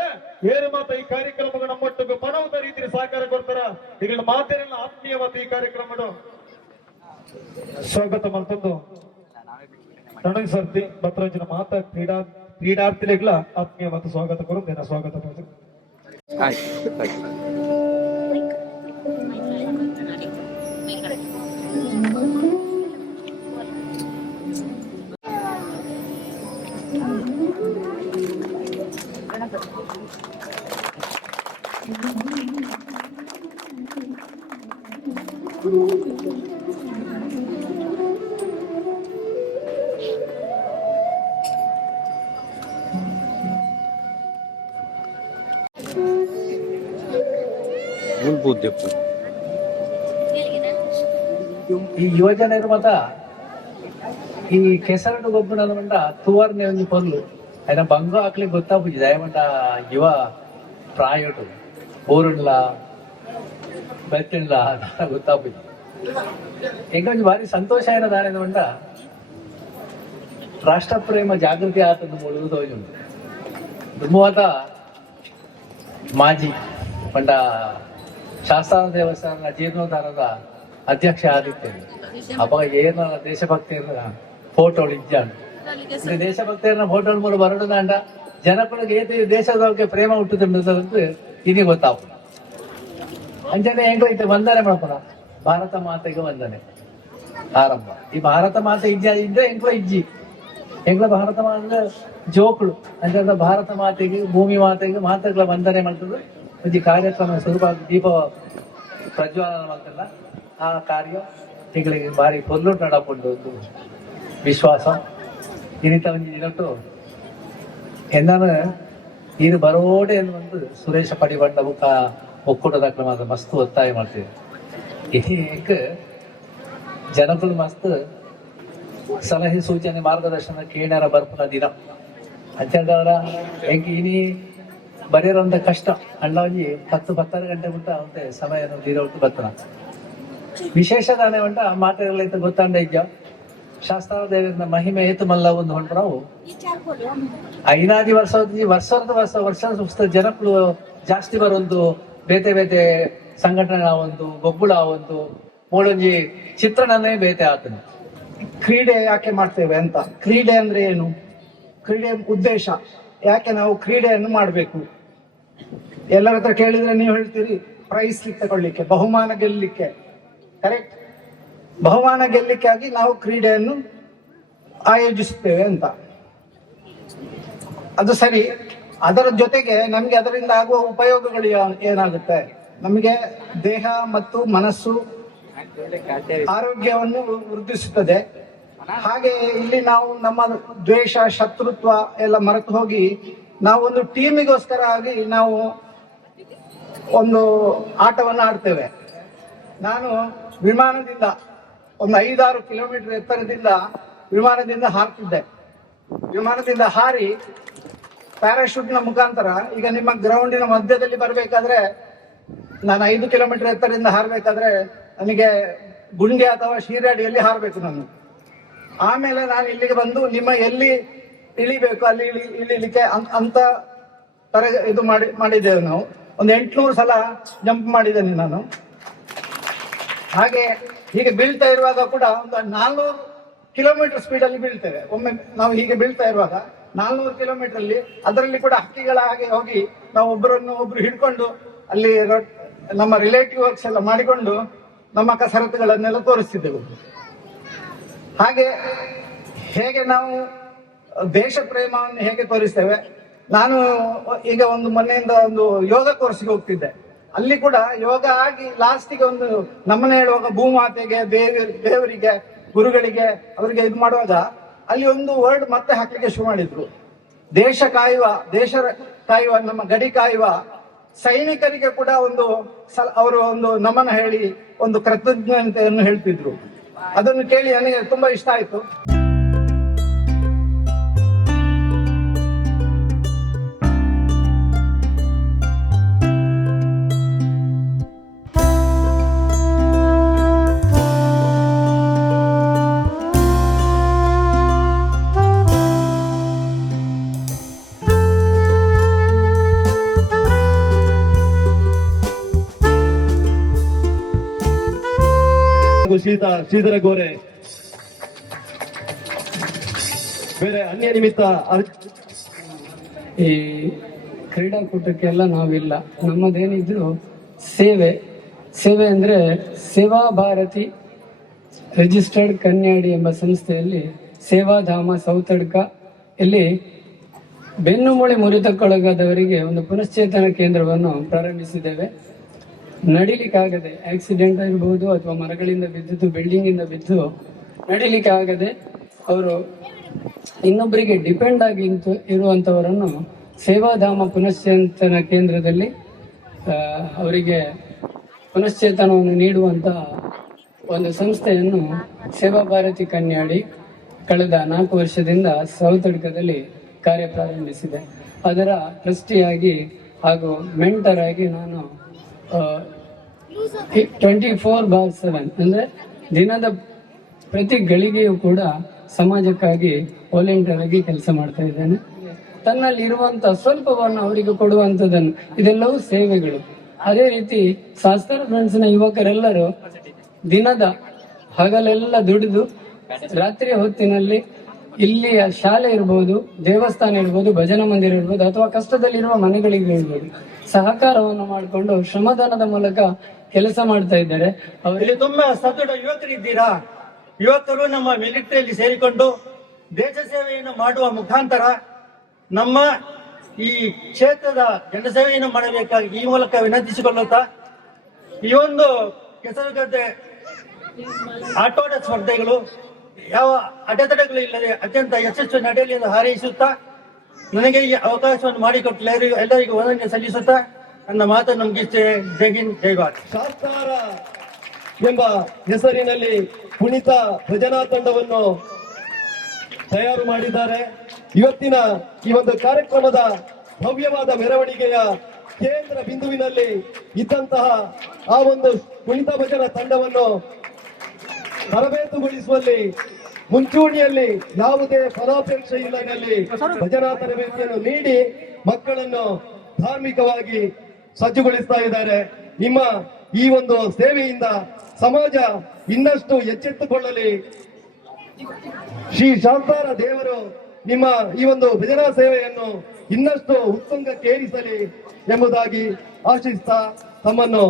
ಏರು ಮಾತ ಈ ಕಾರ್ಯಕ್ರಮಗಳು ನಮ್ಮೊಟ್ಟಿಗೆ ಪಣವುದ ರೀತಿಯಲ್ಲಿ ಸಹಕಾರ ಕೊಡ್ತಾರ ಈಗ ಮಾತೆಲ್ಲ ಆತ್ಮೀಯವಾದ ಈ ಕಾರ್ಯಕ್ರಮದ ಸ್ವಾಗತ ಮಲ್ತಂದು ನನಗೆ ಸರ್ತಿ ಭದ್ರಾಂಜನ ಮಾತ ಕ್ರೀಡಾರ್ಥಿಗಳ ಆತ್ಮೀಯವಾದ ಸ್ವಾಗತ ಕೊರು ಸ್ವಾಗತ ಪಡೆದು ಈ ಯುವಜನರು ಮತ ಈ ಕೆಸರಡು ಗೊಬ್ಬರ ಮಂಡ ತೂವರ್ನೆ ಒಂದು ಪೊರ್ಲು ఆయన బంగు ఆకలి ಗೊತ್ತಾಪುಜಿ ದಯಮಂಟ ಯುವ ಪ್ರಾಯೋಟು ಊರುಳ್ಳ ಬೆತ್ತಿಳ್ಳ ಗೊತ್ತಾಪುಜಿ ಎಂಕೊಂಚ ಭಾರಿ ಸಂತೋಷ ಆಯ್ನ ದಾನೆ ಮಂಟ ರಾಷ್ಟ್ರ ಪ್ರೇಮ ಜಾಗೃತಿ ಆತಂದು ಮುಳುಗು ತೋಜುಂಡು ದುಮ್ಮುವಾತ ಮಾಜಿ ಪಂಡ ಶಾಸ್ತ್ರ ದೇವಸ್ಥಾನ ಜೀರ್ಣೋದ್ಧಾರದ ಅಧ್ಯಕ್ಷ ಆದಿತ್ಯ ಅಪ್ಪ ಏನ ದೇಶಭಕ್ತಿ ಫೋಟೋಗಳು ಇಜ್ಜಾಂಡು ದೇಶಭಕ್ತರ ಫೋಟೋಲ್ ಮೂಲ ಬರೋದು ಅಂಡ ಜನಗಳಿಗೆ ಏತಿ ದೇಶದ ಬಗ್ಗೆ ಪ್ರೇಮ ಹುಟ್ಟುತ್ತಿರುವುದು ಇನಿ ಗೊತ್ತಾವು ಅಂಚನೆ ಹೆಂಗೈತೆ ವಂದನೆ ಮಾಡ್ಕೊಳ ಭಾರತ ಮಾತೆಗೆ ವಂದನೆ ಆರಂಭ ಈ ಭಾರತ ಮಾತೆ ಇದ್ದೆ ಹೆಂಗ್ಲ ಇಜ್ಜಿ ಹೆಂಗ್ಲ ಭಾರತ ಮಾತೆ ಜೋಕ್ಳು ಅಂತ ಭಾರತ ಮಾತೆಗೆ ಭೂಮಿ ಮಾತೆಗೆ ಮಾತೆಗಳ ವಂದನೆ ಮಾಡ್ತದೆ ಒಂದು ಕಾರ್ಯಕ್ರಮ ಸ್ವರೂಪ ದೀಪ ಪ್ರಜ್ವಾಲನ ಮಾಡ್ತಲ್ಲ ಆ ಕಾರ್ಯ ತಿಂಗಳಿಗೆ ಭಾರಿ ಪೊರ್ಲು ನಡಕೊಂಡು ಒಂದು ವಿಶ್ವಾಸ ಇನ್ನಿತ ಒಂದು ದಿನಟ್ಟು എന്നാണ് ಇದು ಬರೋಡೆ ಅನ್ನುವಂತ ಸುರೇಶ ಪಡಿಬಂಡ ಬುಕ್ಕ ಒಕ್ಕೂಟದ ಕ್ರಮದ ಮಸ್ತ್ ಒತ್ತಾಯ ಮಾಡ್ತೀವಿ ಈಗ ಜನಗಳು ಮಸ್ತ್ ಸಲಹೆ ಸೂಚನೆ ಮಾರ್ಗದರ್ಶನ ಕೇಳ್ಯಾರ ಬರ್ಪನ ದಿನ ಅಂಚಂದವರ ಹೆಂಗೆ ಇನಿ ಬರೆಯೋರಂತ ಕಷ್ಟ ಅಣ್ಣಾಜಿ 10-12 ಗಂಟೆ ಬಿಟ್ಟು ಅವಂತೆ ಸಮಯ ದೀರೊಟ್ಟು ಬರ್ತಾನ ವಿಶೇಷದಾನೆ ಉಂಟ ಮಾತೆಗಳೈತೆ ಗೊತ್ತಾಂಡ ಇಜ್ಜ ಶಾಸ್ತ್ರ ದೇವರ ಮಹಿಮೆ ಏತು ಮಲ್ಲ ಒಂದು ಹೊಂಟ್ರಾವು ಐನಾದಿ ವರ್ಷದ ಜನಗಳು ಜಾಸ್ತಿ ಬರೋದು ಬೇತೆ ಬೇತೆ ಸಂಘಟನೆ ಆವಂತು ಗೊಬ್ಬಳ ಆವಂತು ಮೂಳೊಂಜಿ ಚಿತ್ರಣನೇ ಬೇತೆ ಆಗ್ತದೆ. ಕ್ರೀಡೆ ಯಾಕೆ ಮಾಡ್ತೇವೆ ಅಂತ, ಕ್ರೀಡೆ ಅಂದ್ರೆ ಏನು, ಕ್ರೀಡೆ ಉದ್ದೇಶ ಯಾಕೆ ನಾವು ಕ್ರೀಡೆಯನ್ನು ಮಾಡಬೇಕು? ಎಲ್ಲರ ಹತ್ರ ಕೇಳಿದ್ರೆ ನೀವು ಹೇಳ್ತೀರಿ ಪ್ರೈಸ್ ತಗೊಳ್ಳಿಕ್ಕೆ, ಬಹುಮಾನ ಗೆಲ್ಲಲಿಕ್ಕೆ. ಕರೆಕ್ಟ್, ಬಹುಮಾನ ಗೆಲ್ಲಲಿಕ್ಕಾಗಿ ನಾವು ಕ್ರೀಡೆಯನ್ನು ಆಯೋಜಿಸುತ್ತೇವೆ ಅಂತ. ಅದು ಸರಿ. ಅದರ ಜೊತೆಗೆ ನಮ್ಗೆ ಅದರಿಂದ ಆಗುವ ಉಪಯೋಗಗಳು ಏನಾಗುತ್ತೆ? ನಮಗೆ ದೇಹ ಮತ್ತು ಮನಸ್ಸು ಆರೋಗ್ಯವನ್ನು ವೃದ್ಧಿಸುತ್ತದೆ. ಹಾಗೆ ಇಲ್ಲಿ ನಾವು ನಮ್ಮ ದ್ವೇಷ, ಶತ್ರುತ್ವ ಎಲ್ಲ ಮರೆತು ಹೋಗಿ ನಾವು ಒಂದು ಟೀಮಿಗೋಸ್ಕರ ಆಗಿ ನಾವು ಒಂದು ಆಟವನ್ನು ಆಡ್ತೇವೆ. ನಾನು ವಿಮಾನದಿಂದ ಒಂದು 5-6 ಕಿಲೋಮೀಟರ್ ಎತ್ತರದಿಂದ ವಿಮಾನದಿಂದ ಹಾರ್ತಿದ್ದೆ. ವಿಮಾನದಿಂದ ಹಾರಿ ಪ್ಯಾರಾಶೂಟ್ನ ಮುಖಾಂತರ ಈಗ ನಿಮ್ಮ ಗ್ರೌಂಡಿನ ಮಧ್ಯದಲ್ಲಿ ಬರಬೇಕಾದ್ರೆ, ನಾನು 5 ಕಿಲೋಮೀಟರ್ ಎತ್ತರದಿಂದ ಹಾರಬೇಕಾದ್ರೆ ನನಗೆ ಗುಂಡಿ ಅಥವಾ ಶೀರಾಡಿಯಲ್ಲಿ ಹಾರಬೇಕು ನಾನು. ಆಮೇಲೆ ನಾನು ಇಲ್ಲಿಗೆ ಬಂದು ನಿಮ್ಮ ಎಲ್ಲಿ ಇಳಿಬೇಕು ಅಲ್ಲಿ ಇಳಿಲಿಕ್ಕೆ ಅಂತ ತರ ಇದು ಮಾಡಿದ್ದೇವೆ ನಾವು. ಒಂದು 800 ಸಲ ಜಂಪ್ ಮಾಡಿದ್ದೇನೆ ನಾನು. ಹಾಗೆ ಹೀಗೆ ಬೀಳ್ತಾ ಇರುವಾಗ ಕೂಡ ಒಂದು 400 ಕಿಲೋಮೀಟರ್ ಸ್ಪೀಡಲ್ಲಿ ಬೀಳ್ತೇವೆ. ಒಮ್ಮೆ ನಾವು ಹೀಗೆ ಬೀಳ್ತಾ ಇರುವಾಗ 400 ಕಿಲೋಮೀಟರ್ ಅಲ್ಲಿ, ಅದರಲ್ಲಿ ಕೂಡ ಹಕ್ಕಿಗಳ ಹಾಗೆ ಹೋಗಿ ನಾವು ಒಬ್ಬರು ಹಿಡ್ಕೊಂಡು ಅಲ್ಲಿ ನಮ್ಮ ರಿಲೇಟಿವ್ ವರ್ಕ್ಸ್ ಎಲ್ಲ ಮಾಡಿಕೊಂಡು ನಮ್ಮ ಕಸರತ್ತುಗಳನ್ನೆಲ್ಲ ತೋರಿಸ್ತಿದ್ದೆವು. ಹಾಗೆ ಹೇಗೆ ನಾವು ದೇಶ ಪ್ರೇಮವನ್ನು ಹೇಗೆ ತೋರಿಸ್ತೇವೆ. ನಾನು ಈಗ ಮೊನ್ನೆಯಿಂದ ಒಂದು ಯೋಗ ಕೋರ್ಸ್ಗೆ ಹೋಗ್ತಿದ್ದೆ. ಅಲ್ಲಿ ಕೂಡ ಯೋಗ ಆಗಿ ಲಾಸ್ಟಿಗೆ ಒಂದು ನಮ್ಮನೆ ಹೇಳುವಾಗ ಭೂಮಾತೆಗೆ, ದೇವರಿಗೆ, ಗುರುಗಳಿಗೆ ಅವರಿಗೆ ಇದು ಮಾಡುವಾಗ ಅಲ್ಲಿ ಒಂದು ವರ್ಡ್ ಮತ್ತೆ ಹಾಕ್ಲಿಕ್ಕೆ ಶುರು ಮಾಡಿದ್ರು. ದೇಶ ಕಾಯುವ ನಮ್ಮ ಗಡಿ ಕಾಯುವ ಸೈನಿಕರಿಗೆ ಕೂಡ ಅವರು ಒಂದು ನಮನ ಹೇಳಿ ಒಂದು ಕೃತಜ್ಞತೆಯನ್ನು ಹೇಳ್ತಿದ್ರು. ಅದನ್ನು ಕೇಳಿ ನನಗೆ ತುಂಬಾ ಇಷ್ಟ ಆಯ್ತು. ಶ್ರೀಧರ ಗೋರೆ ಬೇರೆ ಅನ್ಯ ನಿಮಿತ್ತ ಈ ಕ್ರೀಡಾಕೂಟಕ್ಕೆಲ್ಲ ನಾವಿಲ್ಲ. ನಮ್ಮದೇನಿದ್ರು ಸೇವೆ ಅಂದ್ರೆ ಸೇವಾ ಭಾರತಿ ರಿಜಿಸ್ಟರ್ಡ್ ಕನ್ಯಾಡಿ ಎಂಬ ಸಂಸ್ಥೆಯಲ್ಲಿ ಸೇವಾಧಾಮ ಸೌತಡ್ಕ ಇಲ್ಲಿ ಬೆನ್ನುಮೂಳೆ ಮುರಿತಕ್ಕೊಳಗಾದವರಿಗೆ ಒಂದು ಪುನಶ್ಚೇತನ ಕೇಂದ್ರವನ್ನು ಪ್ರಾರಂಭಿಸಿದ್ದೇವೆ. ನಡಿಲಿಕ್ಕಾಗದೆ, ಆಕ್ಸಿಡೆಂಟ್ ಇರಬಹುದು ಅಥವಾ ಮರಗಳಿಂದ ಬಿದ್ದು, ಬಿಲ್ಡಿಂಗ್ ಇಂದ ಬಿದ್ದು ನಡಿಲಿಕ್ಕೆ ಆಗದೆ ಅವರು ಇನ್ನೊಬ್ಬರಿಗೆ ಡಿಪೆಂಡ್ ಆಗಿ ಇರುವಂತವರನ್ನು ಸೇವಾಧಾಮ ಪುನಶ್ಚೇತನ ಕೇಂದ್ರದಲ್ಲಿ ಅವರಿಗೆ ಪುನಶ್ಚೇತನವನ್ನು ನೀಡುವಂತಹ ಒಂದು ಸಂಸ್ಥೆಯನ್ನು ಸೇವಾ ಭಾರತಿ ಕನ್ಯಾಡಿ ಕಳೆದ 4 ವರ್ಷದಿಂದ ಸೌತಡ್ಕದಲ್ಲಿ ಕಾರ್ಯ ಪ್ರಾರಂಭಿಸಿದೆ. ಅದರ ಟ್ರಸ್ಟಿಯಾಗಿ ಹಾಗೂ ಮೆಂಟರ್ ಆಗಿ ನಾನು 24/7 ಅಂದ್ರೆ ದಿನದ ಪ್ರತಿ ಗಳಿಗೆಯೂ ಕೂಡ ಸಮಾಜಕ್ಕಾಗಿ ವಾಲಂಟಿಯರ್ ಆಗಿ ಕೆಲಸ ಮಾಡ್ತಾ ಇದ್ದೇನೆ. ತನ್ನಲ್ಲಿ ಇರುವಂತಹ ಸ್ವಲ್ಪವನ್ನು ಅವರಿಗೆ ಕೊಡುವಂತದನ್ನು, ಇದೆಲ್ಲವೂ ಸೇವೆಗಳು. ಅದೇ ರೀತಿ ಶಾಸ್ತ್ರ ಫ್ರೆಂಡ್ಸ್ ನ ಯುವಕರೆಲ್ಲರೂ ದಿನದ ಹಗಲೆಲ್ಲ ದುಡಿದು ರಾತ್ರಿಯ ಹೊತ್ತಿನಲ್ಲಿ ಇಲ್ಲಿಯ ಶಾಲೆ ಇರ್ಬೋದು, ದೇವಸ್ಥಾನ ಇರ್ಬೋದು, ಭಜನಾ ಮಂದಿರ ಇರ್ಬೋದು, ಅಥವಾ ಕಷ್ಟದಲ್ಲಿರುವ ಮನೆಗಳಿಗೆ ಇರ್ಬೋದು, ಸಹಕಾರವನ್ನು ಮಾಡಿಕೊಂಡು ಶ್ರಮದಾನದ ಮೂಲಕ ಕೆಲಸ ಮಾಡ್ತಾ ಇದ್ದಾರೆ. ಅವರಿಗೆ ತುಂಬಾ ಸದೃಢ ಯುವಕರಿದ್ದೀರಾ. ಯುವಕರು ನಮ್ಮ ಮಿಲಿಟರಿಯಲ್ಲಿ ಸೇರಿಕೊಂಡು ದೇಶ ಸೇವೆಯನ್ನು ಮಾಡುವ ಮುಖಾಂತರ ನಮ್ಮ ಈ ಕ್ಷೇತ್ರದ ಜನಸೇವೆಯನ್ನು ಮಾಡಬೇಕಾಗಿ ಈ ಮೂಲಕ ವಿನಂತಿಸಿಕೊಳ್ಳುತ್ತಾ, ಈ ಒಂದು ಕೆಸರುಗದ್ದೆ ಆಟೋಟ ಸ್ಪರ್ಧೆಗಳು ಯಾವ ಅಡೆತಡೆಗಳು ಇಲ್ಲದೆ ಅತ್ಯಂತ ಯಶಸ್ವಿ ನಡೆಯಲಿ ಎಂದು ಹಾರೈಸುತ್ತಾ, ನನಗೆ ಈ ಅವಕಾಶವನ್ನು ಮಾಡಿಕೊಟ್ಟಲ್ಲ ಎಲ್ಲರಿಗೂ ವಂದನೆ ಸಲ್ಲಿಸುತ್ತಾ ನನ್ನ ಮಾತನ್ನು ಮುಗಿಸ್ತೇನೆ. ಜೈ ಹಿಂದ್, ಜೈ ಭಾರತ್. ಶಾಸ್ತಾರ ಎಂಬ ಹೆಸರಿನಲ್ಲಿ ಕುಣಿತ ಭಜನಾ ತಂಡವನ್ನು ತಯಾರು ಮಾಡಿದ್ದಾರೆ. ಇವತ್ತಿನ ಈ ಒಂದು ಕಾರ್ಯಕ್ರಮದ ಭವ್ಯವಾದ ಮೆರವಣಿಗೆಯ ಕೇಂದ್ರ ಬಿಂದುವಿನಲ್ಲಿ ಇದ್ದಂತಹ ಆ ಒಂದು ಕುಣಿತ ಭಜನಾ ತಂಡವನ್ನು ತರಬೇತುಗೊಳಿಸುವಲ್ಲಿ ಮುಂಚೂಣಿಯಲ್ಲಿ ಯಾವುದೇ ಫಲಾಪೇಕ್ಷೆ ಇಲ್ಲದಲ್ಲಿ ಭಜನಾ ತರಬೇತಿಯನ್ನು ನೀಡಿ ಮಕ್ಕಳನ್ನು ಧಾರ್ಮಿಕವಾಗಿ ಸಜ್ಜುಗೊಳಿಸ್ತಾ ಇದ್ದಾರೆ. ನಿಮ್ಮ ಈ ಒಂದು ಸೇವೆಯಿಂದ ಸಮಾಜ ಇನ್ನಷ್ಟು ಎಚ್ಚೆತ್ತುಕೊಳ್ಳಲಿ. ಶ್ರೀ ಶಾಸ್ತಾರ ದೇವರು ನಿಮ್ಮ ಈ ಒಂದು ಭಜನಾ ಸೇವೆಯನ್ನು ಇನ್ನಷ್ಟು ಉತ್ತುಂಗಕ್ಕೇರಿಸಲಿ ಎಂಬುದಾಗಿ ಆಶಿಸ್ತಾ ತಮ್ಮನ್ನು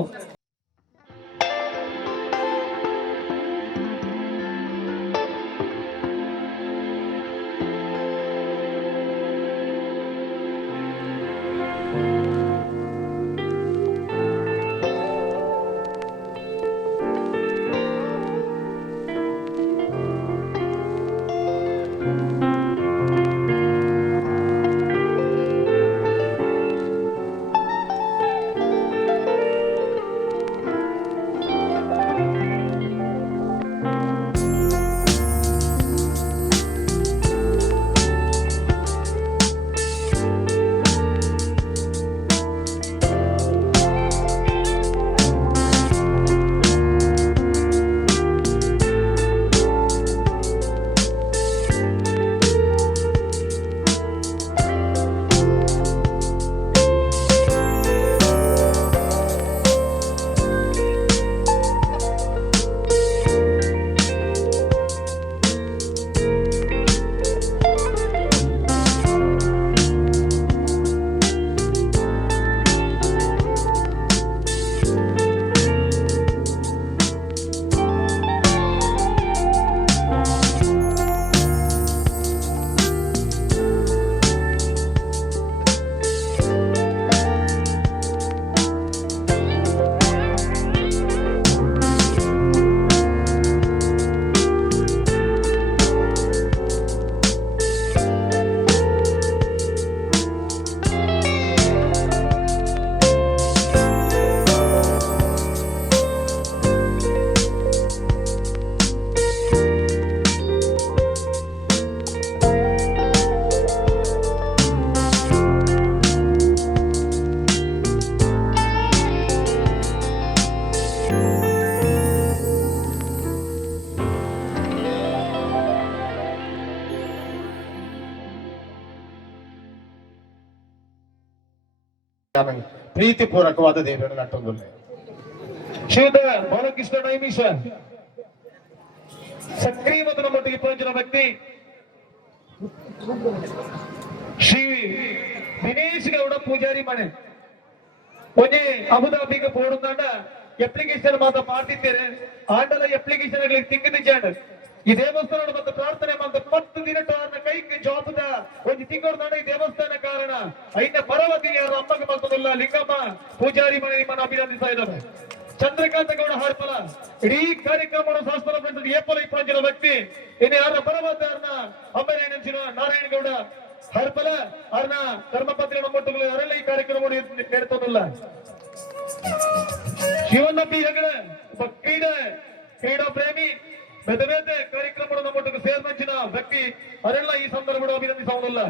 ಪ್ರೀತಿಪೂರ್ವಕವಾದ ದೇವರನ್ನು ನಟ್ಟೊಂದುಲ್ಲೆ ಶ್ರೀಯುತ ಬಾಲಕೃಷ್ಣ ನೈಮಿಷ ಸಕ್ರಿಯವಾದ ನಮ್ಮೊಟ್ಟಿಗೆ ಪਹੁಂಚಿನ ವ್ಯಕ್ತಿ ಶ್ರೀ ದಿನೇಶ್ ಗೌಡ ಪೂಜಾರಿ ಮನೆ ಒಂದೇ ಅಬುದಾಬಿಗೆ ಪೋಡುಂದಾಂಡ ಅಪ್ಲಿಕೇಶನ್ ಮಾತ್ರ ಮಾಡ್ತಿದ್ದೇನೆ ಆಂಡಲ ಅಪ್ಲಿಕೇಶನ್ ತಿಂಗಿದ್ದ ಈ ದೇವಸ್ಥಾನ ಮತ್ತು ಪ್ರಾರ್ಥನೆ ಮತ್ತು 10 ದಿನ ಕೈಗೆ ಜಾಬದ ಒಂದು ತಿಂಗಳ ಈ ದೇವಸ್ಥಾನ ಕಾರಣ ಐನ ಪರವತಿ ಯಾರು ಅಮ್ಮಗೆ ಮತ್ತದಲ್ಲ ಲಿಂಗಮ್ಮ ಪೂಜಾರಿ ಮನೆ ನಿಮ್ಮನ್ನು ಅಭಿನಂದಿಸ್ತಾ ಇದ್ದಾರೆ. ಚಂದ್ರಕಾಂತ ಗೌಡ ಹಾರ್ಪಲ ಇಡೀ ಕಾರ್ಯಕ್ರಮವನ್ನು ಶಾಸ್ತ್ರ ಏಪಲ ಇಪ್ಪಂಚಿನ ವ್ಯಕ್ತಿ ಇನ್ನು ಯಾರ ಪರವತಾರನ ಅಮ್ಮನೇ ನೆನಚಿನ ನಾರಾಯಣ ಗೌಡ ಹಾರ್ಪಲ ಅವ್ರನ್ನ ಧರ್ಮಪತ್ರಿ ನಮ್ಮೊಟ್ಟುಗಳು ಅವರೆಲ್ಲ ಈ ಕಾರ್ಯಕ್ರಮ ನೆಡ್ತೋದಿಲ್ಲ. ಶಿವಣ್ಣ ಪಿ ಹೆಗಡೆ ಒಬ್ಬ ಕ್ರೀಡಾ ಪ್ರೇಮಿ ಬೇರೆ ಬೇರೆ ಕಾರ್ಯಕ್ರಮ ನಮ್ಮೊಟ್ಟಿಗೆ ಸೇರ್ಮಂಚಿನ ವ್ಯಕ್ತಿ ಅವರೆಲ್ಲ ಈ ಸಂದರ್ಭ ಅಭಿನಂದಿಸೋದಿಲ್ಲ.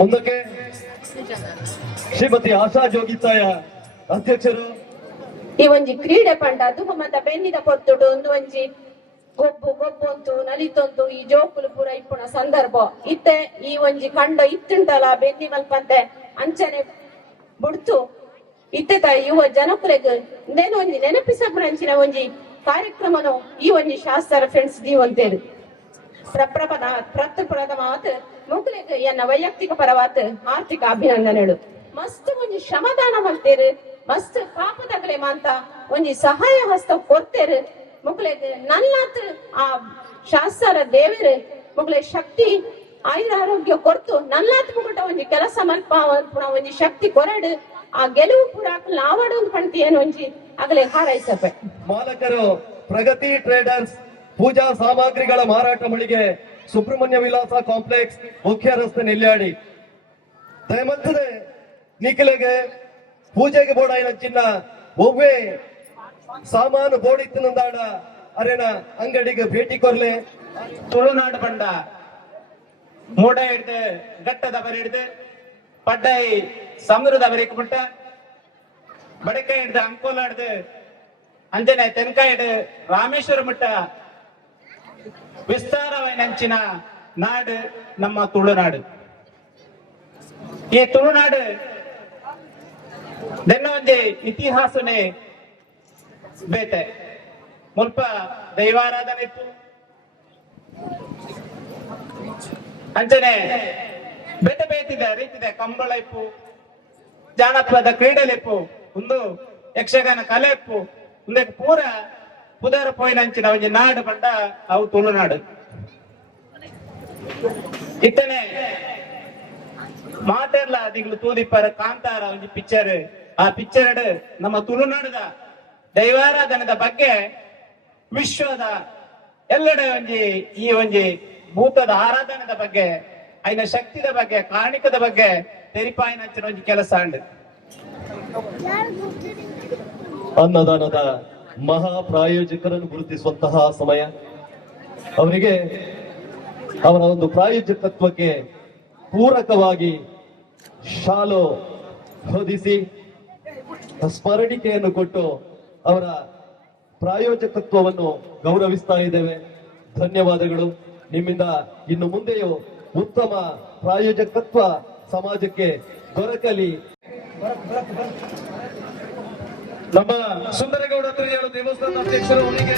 ಮುಂದಕ್ಕೆ ಶ್ರೀಮತಿ ಆಶಾ ಜೋಗಿತಾಯ ಅಧ್ಯಕ್ಷರು. ಈ ಒಂಜಿ ಕ್ರೀಡೆ ಪಂಡ ದುಮ್ಮದ ಬೆನ್ನಿದ ಪೊರ್ತುಡು ಒಂದು ಒಂಜಿ ಗೊಬ್ಬೊಂತು ನಲಿತೊಂತು ಈ ಜೋಕುಲು ಪೂರ ಇಪ್ಪುನ ಸಂದರ್ಭ ಇತ್ತೆ ಈ ಒಂಜಿ ಕಂಡ ಇತ್ತುಂಟಲ ಬೆನ್ನಿ ಮಲ್ಪಂತೆ ಅಂಚನೆ ಬುಡ್ತು ಇತ್ತೆತ ಯುವ ಜನಕುಲೆಗ್ ಇಂದೇನು ಒಂಜಿ ನೆನಪಿಸಪುನಂಚಿನ ಒಂಜಿ ಕಾರ್ಯಕ್ರಮನು ಈ ಒಂಜಿ ಶಾಸ್ತ್ರ ಫ್ರೆಂಡ್ಸ್ ದೀವಂತೇರು ಪ್ರಥಮಾತ್ ಮುಕ್ಲೆಗ್ ಎನ್ನ ವೈಯಕ್ತಿಕ ಪರವಾತ್ ಆರ್ಥಿಕ ಅಭಿನಂದನೆಗಳು. ಮಸ್ತ್ ಒಂಜಿ ಶ್ರಮದಾನ ಮಲ್ತೇರು, ಮಸ್ತ್ ಪಾಪದಗಲೆ ಮಾಂತ ಒಂಜಿ ಸಹಾಯ ಹಸ್ತ ಕೊಡ್ತೇರು. ಮುಕ್ಲೆಗ್ ನಲ್ಲಾತ್ ಆ ಶಾಸ್ತ್ರ ದೇವರು ಮುಕ್ಲೆ ಶಕ್ತಿ ಆಯುರ ಆರೋಗ್ಯ ಕೊರ್ತು ನಲ್ಲಾತ್ ಮುಗುಟ ಒಂಜಿ ಕೆಲಸ ಮಲ್ಪ ಒಂಜಿ ಶಕ್ತಿ ಕೊರಡು ಆ ಗೆಲುವು ಪೂರ ಆವಡು ಪಂತಿ ಏನು ಒಂಜಿ ಅಗಲೆ ಹಾರೈಸಪೆ. ಮಾಲಕರು ಪ್ರಗತಿ ಟ್ರೇಡರ್ಸ್ ಪೂಜಾ ಸಾಮಗ್ರಿಗಳ ಮಾರಾಟ ಮಳಿಗೆ ಸುಬ್ರಹ್ಮಣ್ಯ ವಿಲಾಸ ಕಾಂಪ್ಲೆಕ್ಸ್ ಮುಖ್ಯ ರಸ್ತೆ ನೆಲ್ಯಾಡಿ ದಯಮಂತದೆ ನಿಖಿಲೆಗೆ ಪೂಜೆಗೆ ಬೋಡಾಯಿನ ಚಿನ್ನ ಒವ್ವೇ ಸಾಮಾನು ಬೋಡಿತ್ತಿನಂದಾಡ ಅರೆನ ಅಂಗಡಿಗೆ ಭೇಟಿ ಕೊರ್ಲೆ. ತುಳುನಾಡು ಬಂಡ ಮೂಡ ಹಿಡ್ದು ಗಟ್ಟದವರ ಹಿಡ್ದು ಪಡ್ಡಾಯಿ ಸಮುದ್ರದವರಿಗೆ ಬಿಟ್ಟ ಬಡಕಾಯಿ ಹಿಡ್ದು ಅಂಕೋಲ ಹಿಡ್ದು ಅಂಜನೆ ತೆನ್ಕಾಯಿ ಹಿಡ್ದು ರಾಮೇಶ್ವರ ಮಟ್ಟ ವಿಸ್ತಾರವೈನಂಚಿನ ನಾಡು ನಮ್ಮ ತುಳುನಾಡು. ಈ ತುಳುನಾಡು ದೆನ್ನ ಒಂಜಿ ಇತಿಹಾಸನೇ ಬೇತೆ ಮುಲ್ಪ ದೈವಾರಾಧನೆ ಇತ್ತು ಅಂಚನೆ ಬೇತೆ ಬೇತಿದೆ ರೀತಿದೆ ಕಂಬಳ ಇಪ್ಪು ಜಾನಪದ ಕ್ರೀಡೆಲಿಪ್ಪು ಒಂದು ಯಕ್ಷಗಾನ ಕಲೆ ಇಪ್ಪು ಒಂದೇ ಪೂರ ಪುದರ ಪೋಯಿನಂಚಿನ ಒಂಜಿ ನಾಡು ಪಂಡ ಅವು ತುಳುನಾಡು. ಇತ್ತನೆ ಮಾತೆರ್ಲ ದಿಗ್ಲು ತೂದಿಪ್ಪರ ಕಾಂತಾರ ಒಂಜಿ ಪಿಕ್ಚರ್ ಆ ಪಿಕ್ಚರ್ ನಮ್ಮ ತುಳುನಾಡದ ದೈವಾರಾಧನದ ಬಗ್ಗೆ ವಿಶ್ವದ ಎಲ್ಲೆಡೆ ಒಂಜಿ ಈ ಒಂಜಿ ಭೂತದ ಆರಾಧನೆದ ಬಗ್ಗೆ ಐನ ಶಕ್ತಿದ ಬಗ್ಗೆ ಕಾಣಿಕದ ಬಗ್ಗೆ ತೆರಿಪಾಯಿನಂಚಿನ ಒಂಜಿ ಕೆಲಸ ಅಂಡ್ ಅನ್ನದಾನದ ಮಹಾ ಪ್ರಾಯೋಜಕರನ್ನು ಗುರುತಿಸುವಂತಹ ಸಮಯ. ಅವರಿಗೆ ಅವರ ಒಂದು ಪ್ರಾಯೋಜಕತ್ವಕ್ಕೆ ಪೂರಕವಾಗಿ ಶಾಲು ಹೊದಿಸಿ ಸ್ಮರಣಿಕೆಯನ್ನು ಕೊಟ್ಟು ಅವರ ಪ್ರಾಯೋಜಕತ್ವವನ್ನು ಗೌರವಿಸ್ತಾ ಇದ್ದೇವೆ. ಧನ್ಯವಾದಗಳು. ನಿಮ್ಮಿಂದ ಇನ್ನು ಮುಂದೆಯೂ ಉತ್ತಮ ಪ್ರಾಯೋಜಕತ್ವ ಸಮಾಜಕ್ಕೆ ದೊರಕಲಿ. ನಮ್ಮ ಸುಂದರಗೌಡ ತ್ರಿಯಾಳು ದೇವಸ್ಥಾನದ ಅಧ್ಯಕ್ಷರು ಅವರಿಗೆ